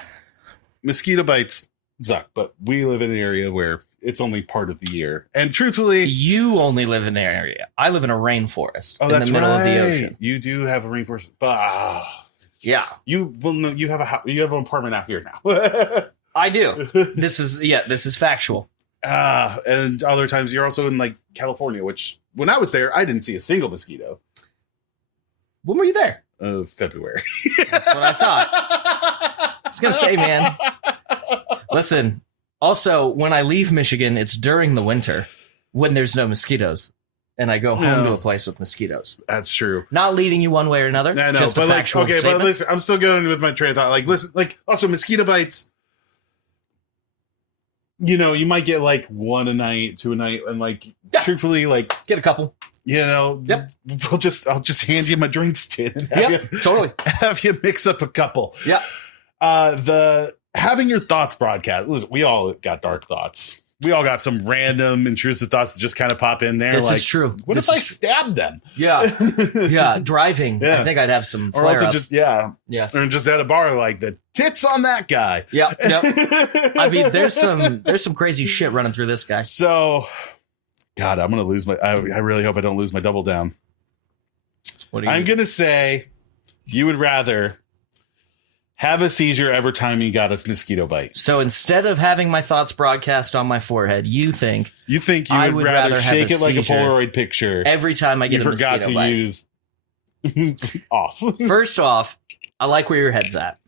Mosquito bites suck, but we live in an area where it's only part of the year. And truthfully, You only live in an area. I live in a rainforest in that's the middle of the right. ocean. You do have a rainforest. But Yeah, you have an apartment out here now. I do. This is factual. And other times you're also in like California, which when I was there, I didn't see a single mosquito. When were you there? February. That's what I thought. I was gonna say, man. Listen. Also, when I leave Michigan, it's during the winter when there's no mosquitoes, and I go home to a place with mosquitoes. That's true. Not leading you one way or another. I know, just but a factual statement. but listen, I'm still going with my train of thought. Like, listen, like also mosquito bites. You know, you might get like one a night, two a night, and like truthfully, like get a couple. You know, Yep. I'll just hand you my drinks tin and Totally. have you mix up a couple. Yeah. The having your thoughts broadcast. Listen, we all got dark thoughts. We all got some random intrusive thoughts that just kind of pop in there. This like, is true. What if I stabbed them? Yeah. Yeah. Driving. Yeah. I think I'd have some Or also flare-ups. just Yeah. or just at a bar like the tits on that guy. Yep. I mean, there's some crazy shit running through this guy. So, God, I'm gonna lose my. I really hope I don't lose my double down. What are you? I'm gonna say you would rather have a seizure every time you got a mosquito bite. So instead of having my thoughts broadcast on my forehead, you think you I would would rather rather have shake a it like a seizure Polaroid picture every time I get you a forgot mosquito to bite. use off. First off, I like where your head's at.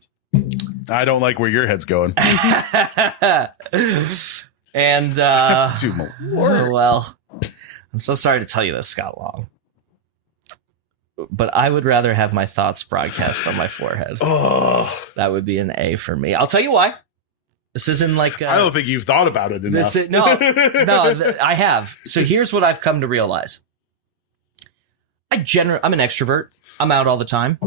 I don't like where your head's going. And I have to do more. well, I'm so sorry to tell you this, Scott Long, but I would rather have my thoughts broadcast on my forehead. Oh, That would be an A for me. I'll tell you why. This isn't like I don't think you've thought about it enough. I have. So here's what I've come to realize. I'm an extrovert. I'm out all the time,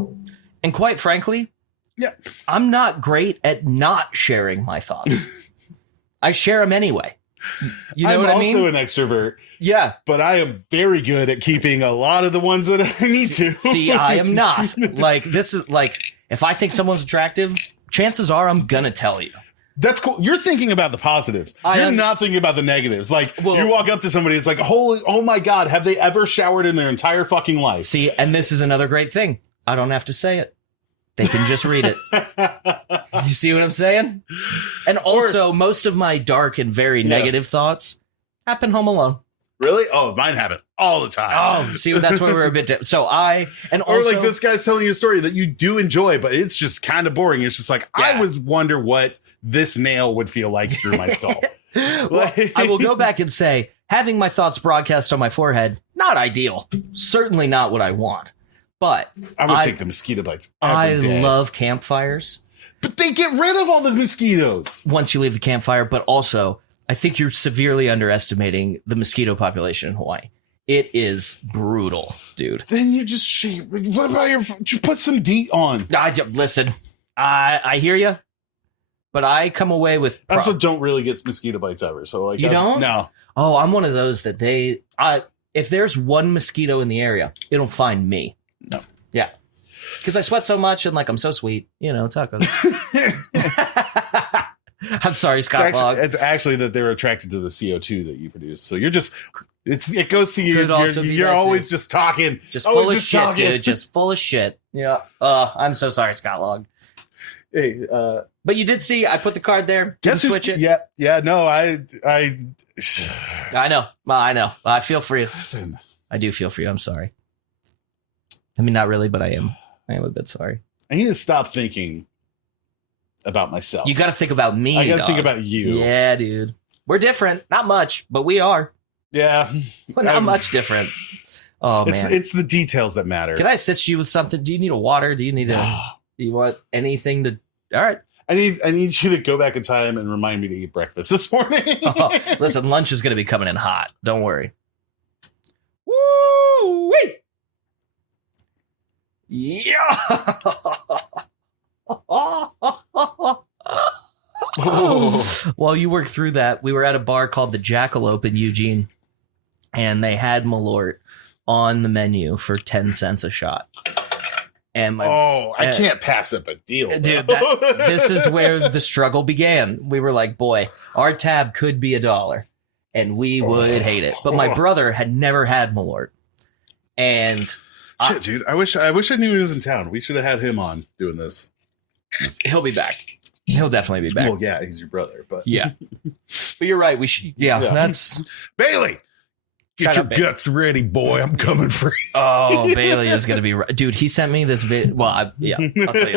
and quite frankly, yeah, I'm not great at not sharing my thoughts. I share them anyway. You know what I mean? I'm also an extrovert. Yeah. But I am very good at keeping a lot of the ones that I need to. See, I am not. Like, this is like, if I think someone's attractive, chances are I'm gonna tell you. That's cool. You're thinking about the positives. You're not thinking about the negatives. Like, you walk up to somebody, it's like, oh my God, have they ever showered in their entire fucking life? See, and this is another great thing. I don't have to say it. They can just read it. You see what I'm saying? And also, most of my dark and very negative thoughts happen home alone. Really? Oh, mine happen all the time. Oh, see, that's where we're a bit different. So or like this guy's telling you a story that you do enjoy, but it's just kind of boring. It's just like, I would wonder what this nail would feel like through my skull. Well, I will go back and say, having my thoughts broadcast on my forehead, not ideal. Certainly not what I want. But I would take the mosquito bites every day. Love campfires. But they get rid of all the mosquitoes once you leave the campfire. But also, I think you're severely underestimating the mosquito population in Hawaii. It is brutal, dude. Then you just what about just put some DEET on. Listen, I hear you, but I come away with. I also don't really get mosquito bites ever. So like, you don't? No. Oh, I'm one of those that if there's one mosquito in the area, it'll find me. No. Yeah. Because I sweat so much and like I'm so sweet. You know, it's how it goes. I'm sorry, Scott Log. It's actually that they're attracted to the CO2 that you produce. So you're just, it goes to you. You're always just talking. Just full of shit, dude. Just full of shit. Yeah. I'm so sorry, Scott Log. Hey, but you did see I put the card there. Didn't switch it. Yeah. No, I know. I feel for you. Listen. I do feel for you. I'm sorry. I mean, not really, but I am a bit sorry. I need to stop thinking about myself. You got to think about me. I got to dog. think about you. Yeah, dude. We're different. Not much, but we are. Yeah. We're not much different. Oh, man. It's the details that matter. Can I assist you with something? Do you need a water? Do you need do you want anything to? All right. I need you to go back in time and remind me to eat breakfast this morning. Listen, lunch is going to be coming in hot. Don't worry. Woo-wee! Yeah. While you work through that, we were at a bar called the Jackalope in Eugene, and they had Malort on the menu for 10 cents a shot. And I can't pass up a deal, dude. This is where the struggle began. We were like, boy, our tab could be $1, and we would hate it. But my brother had never had Malort, and shit, dude. I wish I knew he was in town. We should have had him on doing this. He'll be back. He'll definitely be back. Well, yeah, he's your brother, but yeah. But you're right. We should. Yeah. That's Bailey. Get your guts ready, boy. I'm coming for you. Oh, Bailey is gonna be dude. He sent me this vid. Well, I'll tell you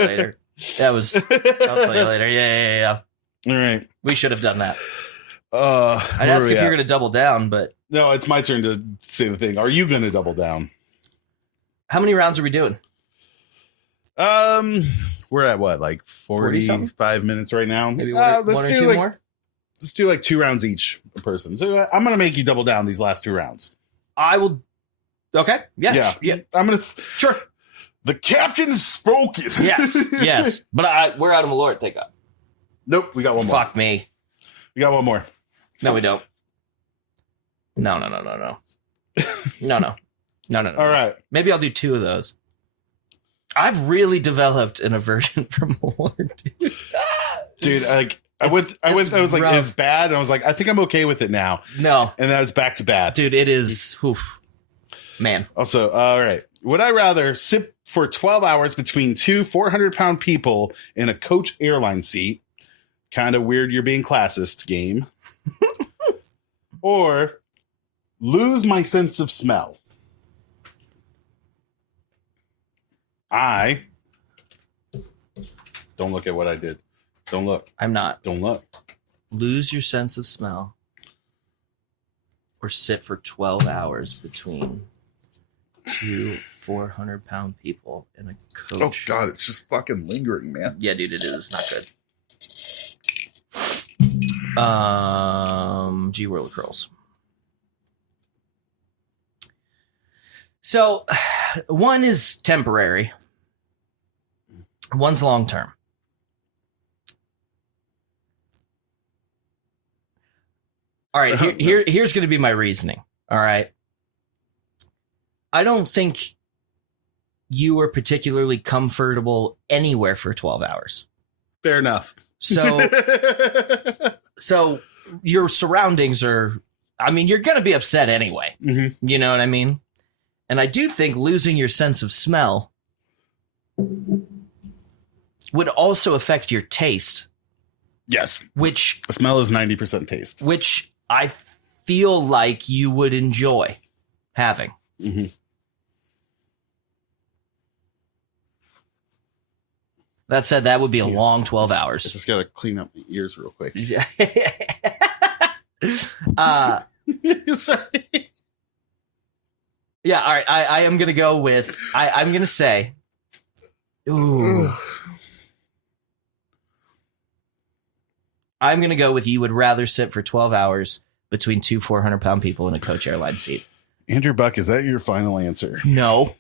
later. I'll tell you later. Yeah. All right. We should have done that. I'd ask if you're gonna double down, but no, it's my turn to say the thing. Are you gonna double down? How many rounds are we doing? We're at what, like 45 minutes right now? Maybe one or two more? Let's do like 2 rounds each per person. So I'm going to make you double down these last 2 rounds. I will. Okay. Yes. Yeah. I'm going to. Sure. The captain has spoken. Yes. But we're out of Malort, thank God. Nope. We got one more. Fuck me. We got one more. No, we don't. No. No. All right. Maybe I'll do 2 of those. I've really developed an aversion for Malort, dude. Dude, I was like, it's bad. And I was like, I think I'm okay with it now. No. And then it's back to bad. Dude, it is. Oof. Man. Also, all right. Would I rather sit for 12 hours between 2 400-pound people in a coach airline seat? Kind of weird you're being classist game. Or lose my sense of smell? Don't look at what I did. Don't look. I'm not. Don't look. Lose your sense of smell or sit for 12 hours between 2 400-pound people in a coach. Oh, God. It's just fucking lingering, man. Yeah, dude, it is. Not good. G World Curls. So, one is temporary. One's long term. All right, here's going to be my reasoning. All right. I don't think you are particularly comfortable anywhere for 12 hours. Fair enough. So your surroundings are, I mean, you're going to be upset anyway. Mm-hmm. You know what I mean? And I do think losing your sense of smell would also affect your taste. Yes. Which a smell is 90% taste. Which I feel like you would enjoy having. Mm-hmm. That said, that would be a long 12 hours. I just got to clean up my ears real quick. Sorry. Yeah, all right. I am going to go with, I'm going to say, ooh. I'm going to go with you would rather sit for 12 hours between 2 400-pound people in a coach airline seat. Andrew Buck, is that your final answer? No.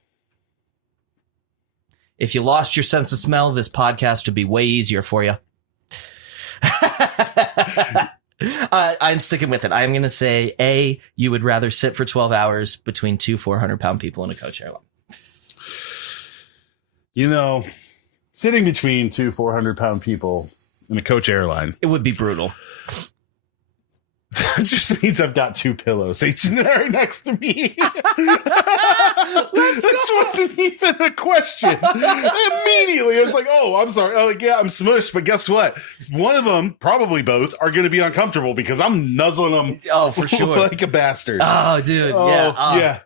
If you lost your sense of smell, this podcast would be way easier for you. I'm sticking with it. I'm going to say, A, you would rather sit for 12 hours between 2 400-pound people in a coach airline. You know, sitting between 2 400-pound people in a coach airline. It would be brutal. That just means I've got 2 pillows each right next to me. This wasn't even a question. Immediately, I was like, oh, I'm sorry. Oh, yeah, I'm smushed. But guess what? One of them, probably both, are going to be uncomfortable because I'm nuzzling them. Oh, for sure. Like a bastard. Oh, dude. Yeah. Yeah.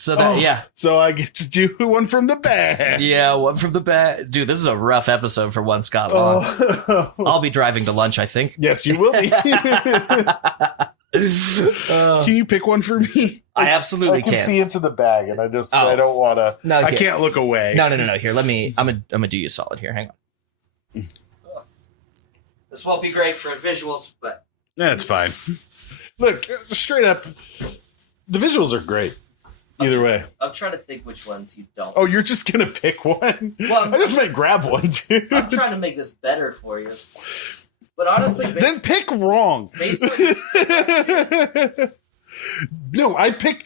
So that yeah. So I get to do one from the bag. Yeah, one from the bag. Dude, this is a rough episode for one Scott Long. I'll be driving to lunch, I think. Yes, you will be. Can you pick one for me? I absolutely I can can. see into the bag, and I don't want to. No, I can't look away. No. Here, let me. I'm gonna do you a solid here. Hang on. This won't be great for visuals, but That's fine. Look, straight up, the visuals are great. Either way. I'm trying to think which ones you don't. Oh, you're just gonna pick one? Well, I just might grab one, dude. I'm trying to make this better for you. But honestly, Then pick wrong. No, I pick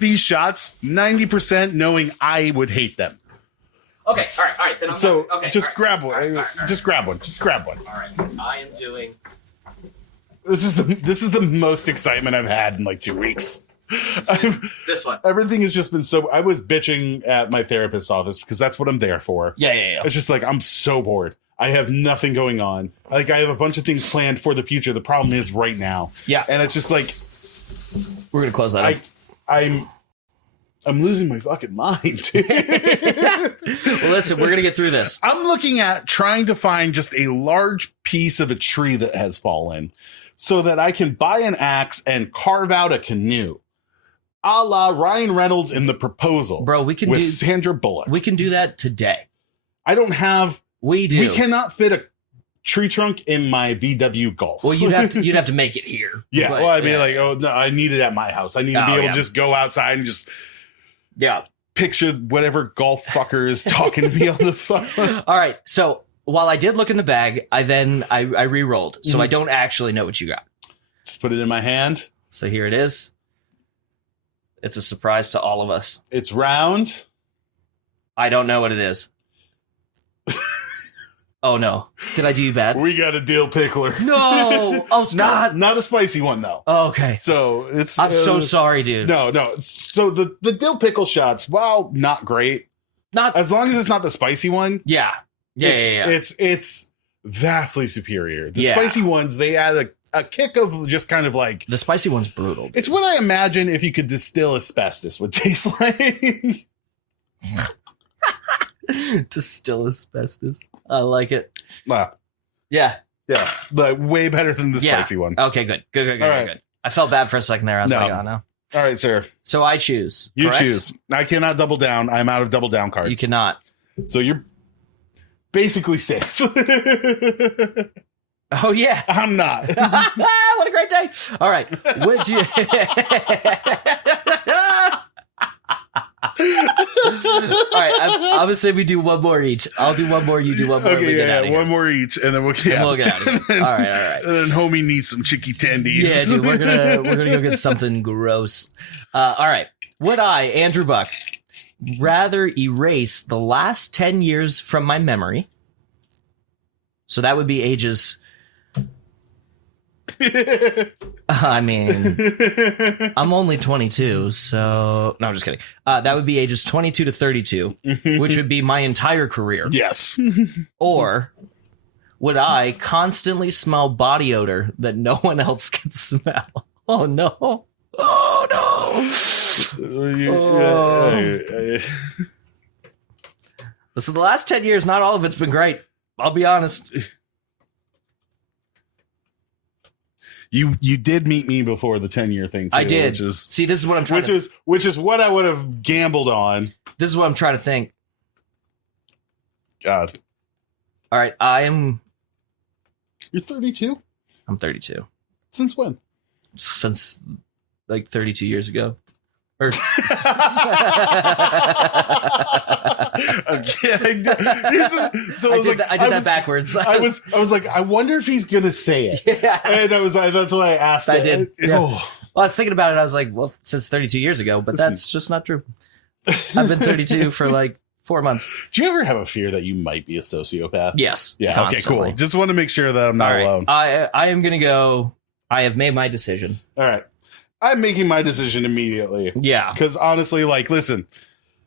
these shots 90% knowing I would hate them. Okay, all right. Then Just grab one. All right. Just grab one. Just grab one. All right, I am doing. This is the most excitement I've had in like 2 weeks. This one. Everything has just been so. I was bitching at my therapist's office because that's what I'm there for. Yeah. It's just like I'm so bored. I have nothing going on. Like I have a bunch of things planned for the future. The problem is right now. Yeah. And it's just like We're gonna close that up. I'm losing my fucking mind. Well, listen, we're gonna get through this. I'm looking at trying to find just a large piece of a tree that has fallen so that I can buy an axe and carve out a canoe. A la Ryan Reynolds in The Proposal. Bro, we can with do Sandra Bullock. We can do that today. I don't have. We do. We cannot fit a tree trunk in my VW Golf. Well, you'd have to make it here. Yeah. But, Well, I'd be like, oh no, I need it at my house. I need to be able to just go outside and just picture whatever golf fucker is talking to me on the phone. All right. So while I did look in the bag, I re-rolled. So I don't actually know what you got. Just put it in my hand. So here it is. It's a surprise to all of us. It's round. I don't know what it is. Oh no! Did I do you bad? We got a dill pickler. No! Oh, Scott! Not a spicy one though. Oh, okay. So it's. I'm so sorry, dude. No. So the dill pickle shots, while not great, not as long as it's not the spicy one. Yeah. It's vastly superior. The spicy ones, they add a kick of just kind of like the spicy one's brutal. It's what I imagine if you could distill asbestos would taste like. Distill asbestos. I like it. Wow. Yeah. But way better than the spicy one. Okay, good. Good. I felt bad for a second there. I was like, oh no. All right, sir. So I choose. You correct? choose. I cannot double down. I'm out of double down cards. You cannot. So you're basically safe. Oh yeah. I'm not. What a great day. All right. Would you All right, I'm gonna say we do one more each. I'll do one more, you do one more. Okay, one more each, and then we'll get out of here. All right. And then homie needs some chicky tendies. Yeah, dude, we're gonna go get something gross. All right. Would I, Andrew Buck, rather erase the last 10 years from my memory? So that would be ages. I mean, I'm only 22, so no, I'm just kidding. That would be ages 22 to 32, which would be my entire career. Yes. Or would I constantly smell body odor that no one else can smell? Oh no! Oh no! So the last 10 years, not all of it's been great. I'll be honest. You did meet me before the 10-year thing too, I did. Which is, see, this is what I'm trying which is what I would have gambled on. This is what I'm trying to think. God. All right, You're 32? I'm 32. Since when? Since like 32 years ago. Or Okay, so I did that backwards. I was like, I wonder if he's gonna say it. Yeah. And that's why I asked. I did. Yeah. Oh. Well, I was thinking about it. I was like, well, since 32 years ago, but that's just not true. I've been 32 for like 4 months. Do you ever have a fear that you might be a sociopath? Yes. Yeah. Constantly. Okay. Cool. Just want to make sure that I'm not alone. I am gonna go. I have made my decision. All right. I'm making my decision immediately. Yeah. Because honestly, like, listen,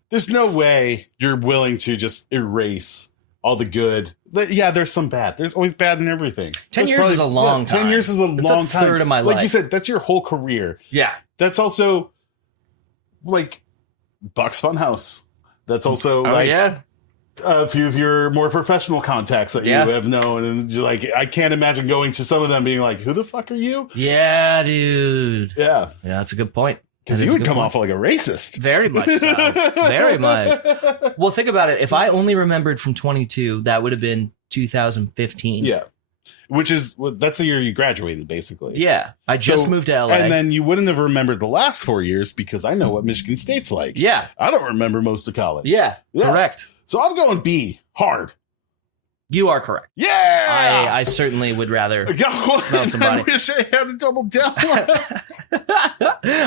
there's no way you're willing to just erase all the good. Yeah, there's some bad. There's always bad in everything. 10 years is a long time. 10 years is a long time. Third of my life. Like you said, that's your whole career. Yeah. That's also like Buck's Funhouse. That's also a few of your more professional contacts that you have known, and you're like, I can't imagine going to some of them being like, "Who the fuck are you?" Yeah, dude. Yeah, that's a good point. Because you would come off like a racist. Very much so. Very much. Well, think about it. If I only remembered from 22, that would have been 2015. Yeah. That's the year you graduated, basically. Yeah. I just moved to LA. And then you wouldn't have remembered the last 4 years because I know what Michigan State's like. Yeah. I don't remember most of college. Yeah. Correct. So I'm going B, hard. You are correct. Yeah. I certainly would rather smell somebody. I wish I had a double down.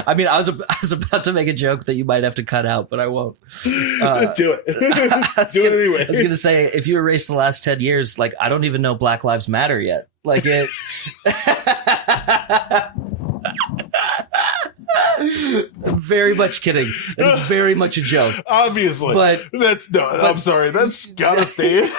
I mean, I was about to make a joke that you might have to cut out, but I won't. Do it. Do it anyway. I was going to say, if you erase the last 10 years, like, I don't even know Black Lives Matter yet. Like it. Very much kidding. It is very much a joke. Obviously. But I'm sorry. That's gotta stay in.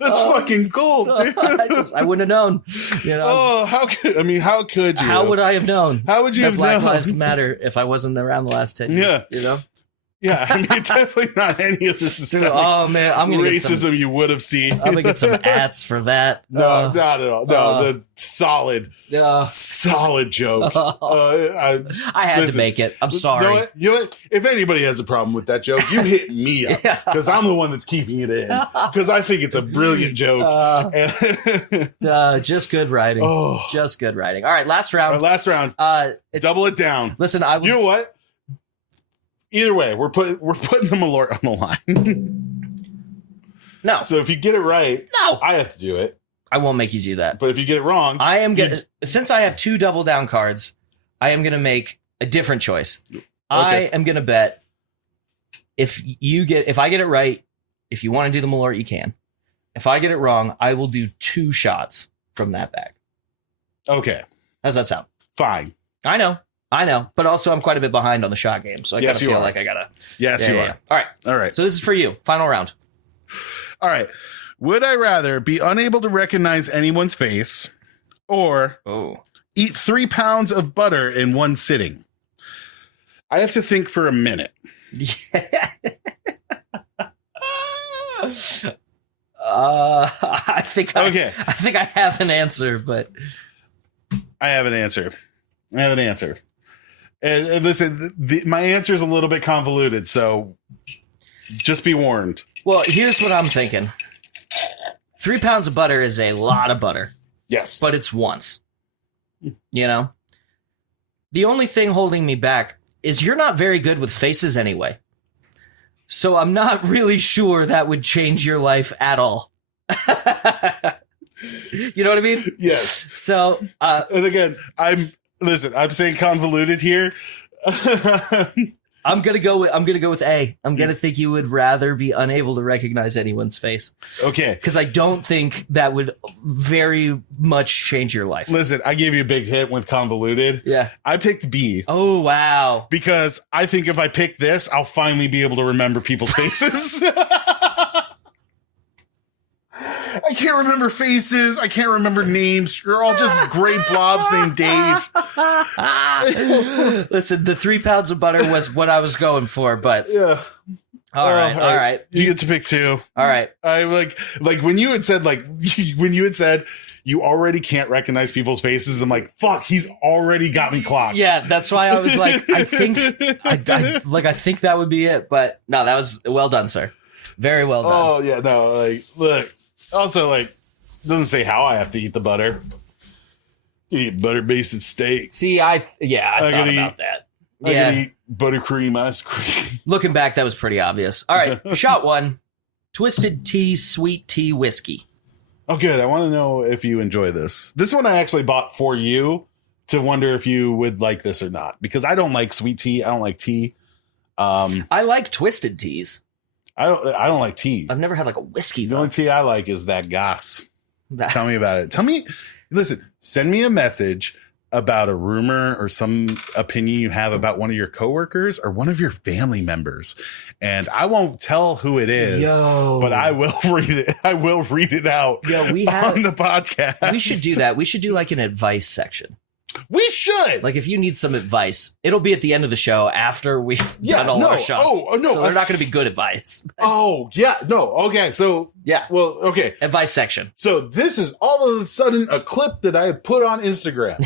That's fucking gold, dude. I wouldn't have known. You know. Oh, how could you? How would I have known? How would you have Black known? Lives Matter if I wasn't around the last 10 years? Yeah. You know? Yeah, I mean, definitely not any of the systemic I'm gonna racism you would have seen. I'm gonna get some ads for that. No, not at all. No, the solid joke. I had to make it. I'm sorry. You know what? If anybody has a problem with that joke, you hit me up because I'm the one that's keeping it in because I think it's a brilliant joke. Just good writing. Just good writing. All right, last round. Double it down. Listen, you know what? Either way, we're putting the Malort on the line. No. So if you get it right, I have to do it. I won't make you do that. But if you get it wrong, I am gonna. Since I have 2 double down cards, I am gonna make a different choice. Okay. I am gonna bet if I get it right, if you want to do the Malort, you can. If I get it wrong, I will do 2 shots from that bag. Okay. How's that sound? Fine. I know. But also I'm quite a bit behind on the shot game, so I kind of feel like I gotta. Yes, you are. All right. So this is for you. Final round. All right. Would I rather be unable to recognize anyone's face or eat 3 pounds of butter in one sitting? I have to think for a minute. I think I have an answer, but I have an answer. And listen, my answer is a little bit convoluted, so just be warned. Well, here's what I'm thinking. 3 pounds of butter is a lot of butter. Yes. But it's once. You know? The only thing holding me back is you're not very good with faces anyway. So I'm not really sure that would change your life at all. You know what I mean? Yes. So, and again, I'm saying convoluted here. I'm gonna go with A. I'm gonna think you would rather be unable to recognize anyone's face. Okay. Because I don't think that would very much change your life. Listen, I gave you a big hit with convoluted. Yeah. I picked B. Oh, wow. Because I think if I pick this, I'll finally be able to remember people's faces. I can't remember faces. I can't remember names. You're all just gray blobs named Dave. Listen, the 3 pounds of butter was what I was going for, but yeah. All right. You get to pick 2. All right. I like when you had said you already can't recognize people's faces. I'm like, fuck, he's already got me clocked. Yeah, that's why I was like, I think that would be it. But no, that was well done, sir. Very well done. Oh yeah, no, like look. Also, like, doesn't say how I have to eat the butter. You eat butter-basted steak. See, I thought about that. I could eat buttercream ice cream. Looking back, that was pretty obvious. All right, shot 1. Twisted Tea Sweet Tea Whiskey. Oh, good. I want to know if you enjoy this. This one I actually bought for you to wonder if you would like this or not. Because I don't like sweet tea. I don't like tea. I like twisted teas. I don't like tea. I've never had like a whiskey. The only tea I like is that gas. Tell me about it. Listen, send me a message about a rumor or some opinion you have about one of your coworkers or one of your family members. And I won't tell who it is, but I will read it. I will read it out on the podcast. We should do that. We should do like an advice section. We should. Like, if you need some advice, it'll be at the end of the show after we've done all our shots. Oh, no. So they're not going to be good advice. Oh, yeah. No. Okay. So, Yeah. well, okay. Advice section. So this is all of a sudden a clip that I put on Instagram.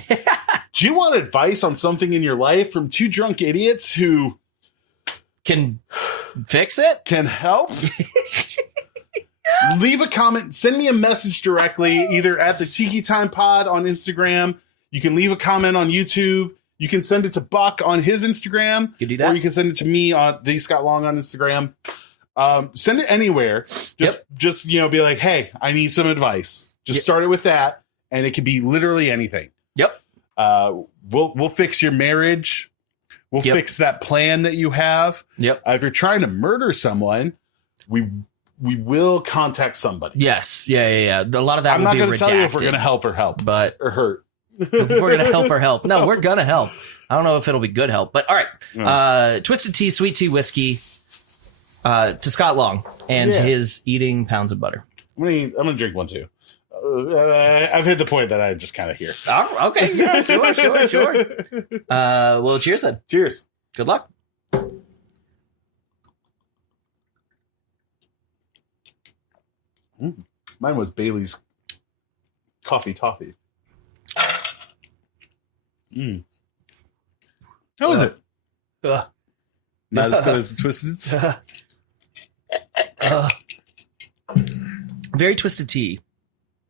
Do you want advice on something in your life from two drunk idiots who Can fix it? can help? Leave a comment. Send me a message directly, either at the Tiki Time Pod on Instagram. You can leave a comment on YouTube. You can send it to Buck on his Instagram. You do that? Or you can send it to me on the Scott Long on Instagram. Send it anywhere. Just be like, hey, I need some advice. Just start it with that, and it can be literally anything. Yep. We'll fix your marriage. We'll fix that plan that you have. Yep. If you're trying to murder someone, we will contact somebody. Yes. Yeah. A lot of that I'm will not be going to tell you if we're redacted, going to help or but or hurt. if we're going to help or help. No, we're going to help. I don't know if it'll be good help, but all right. Twisted Tea, Sweet Tea Whiskey to Scott Long and his eating pounds of butter. I'm gonna drink one too. I've hit the point that I'm just kind of here. Oh, okay. Yeah, sure. Well, cheers then. Cheers. Good luck. Mine was Bailey's coffee toffee. How is it? Not as good as the Twisted. Very twisted tea.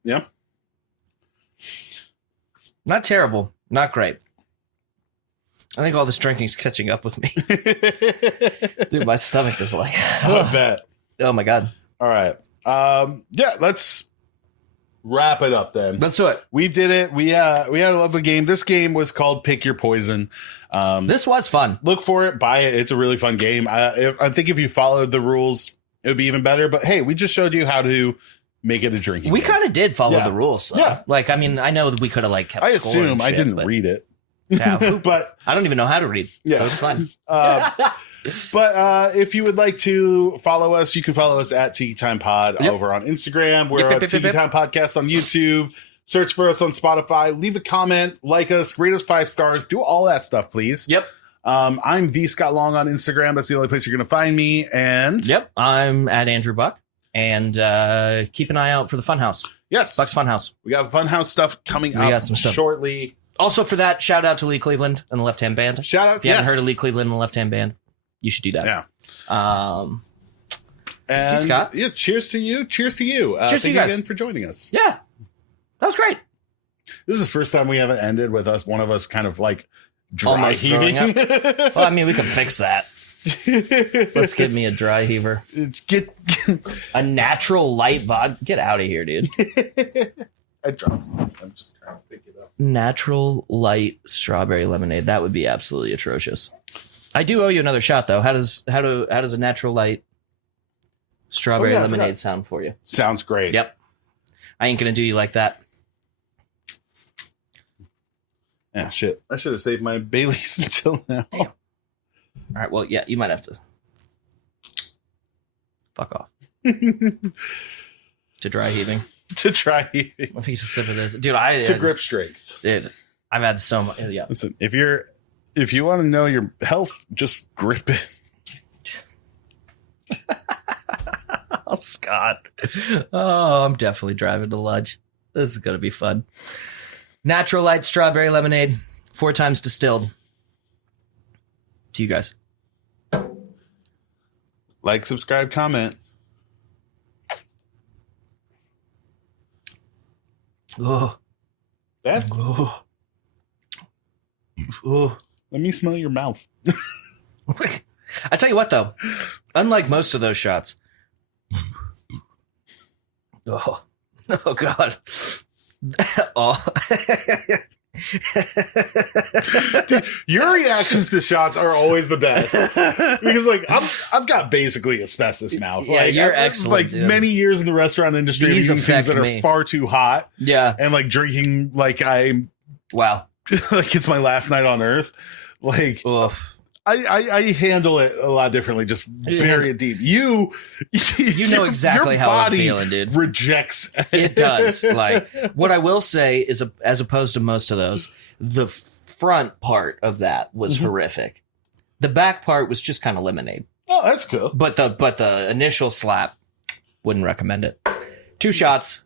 Yeah. Not terrible. Not great. I think all this drinking's catching up with me. Dude, my stomach is like... I bet. Oh, my God. All right. Let's wrap it up then. Let's do it. We did it. We had a lovely game. This game was called Pick Your Poison. This was fun. Look for it. Buy it. It's a really fun game. I think if you followed the rules, it would be even better. But hey, we just showed you how to make it a drinking We game. kind of did follow the rules. So. Yeah. Like, I mean, I know that we could have like kept I score and assume I shit, didn't but- read it. Yeah. But I don't even know how to read. Yeah. So it's fine. But if you would like to follow us, you can follow us at Tiki Time Pod over on Instagram. We're on Tiki Time Podcast on YouTube. Search for us on Spotify. Leave a comment, like us, rate us 5 stars. Do all that stuff, please. Yep. I'm the Scott Long on Instagram. That's the only place you're going to find me. And Yep. I'm at Andrew Buck. And keep an eye out for the Funhouse. yes, Buck's Funhouse. we got Funhouse stuff coming We up got some stuff. shortly. Also, for that, shout out to Lee Cleveland and the Left Hand Band. Shout out. If you haven't heard of Lee Cleveland and the Left Hand Band, you should do that. Yeah. And And Scott. yeah, cheers to you. Cheers to you. Cheers to you guys again for joining us. yeah, that was great. This is the first time we haven't ended with one of us kind of like dry Almost heaving. throwing Well, I mean, we can fix that. Let's give me a dry heaver. A natural light vodka. Get out of here, dude. I dropped something. I'm just trying to pick it up. Natural light strawberry lemonade. That would be absolutely atrocious. I do owe you another shot, though. How does a natural light strawberry I lemonade forgot. sound for you? Sounds great. Yep. I ain't gonna do you like that. Yeah, shit. I should have saved my Baileys until now. Damn. All right. Well, yeah, you might have to fuck off to dry heaving. To try heaving. Let me get a sip of this, dude. It's a grip strength. Dude, I've had so much. Yeah. Listen, if you want to know your health, just grip it. Oh, Scott. Oh, I'm definitely driving to lunch. This is gonna be fun. Natural light strawberry lemonade, 4 times distilled. To you guys. Like, subscribe, comment. Oh. Bad? Oh. Oh. Let me smell your mouth. I tell you what, though, unlike most of those shots, oh God, oh, Dude, your reactions to shots are always the best because, like, I've got basically asbestos mouth. Yeah, like, you're I've, excellent, Like dude. many years in the restaurant industry, These eating things affect that me. are far too hot, yeah, and like drinking like I'm wow, like it's my last night on earth. Like, ugh. I handle it a lot differently. Just bury it deep. You know exactly your how I'm body feeling, dude. Rejects. It does. Like, what I will say is, as opposed to most of those, the front part of that was horrific. The back part was just kind of lemonade. Oh, that's cool. But the initial slap, wouldn't recommend it. 2 shots.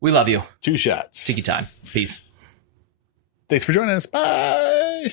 We love you. 2 shots. Tiki time. Peace. Thanks for joining us. Bye.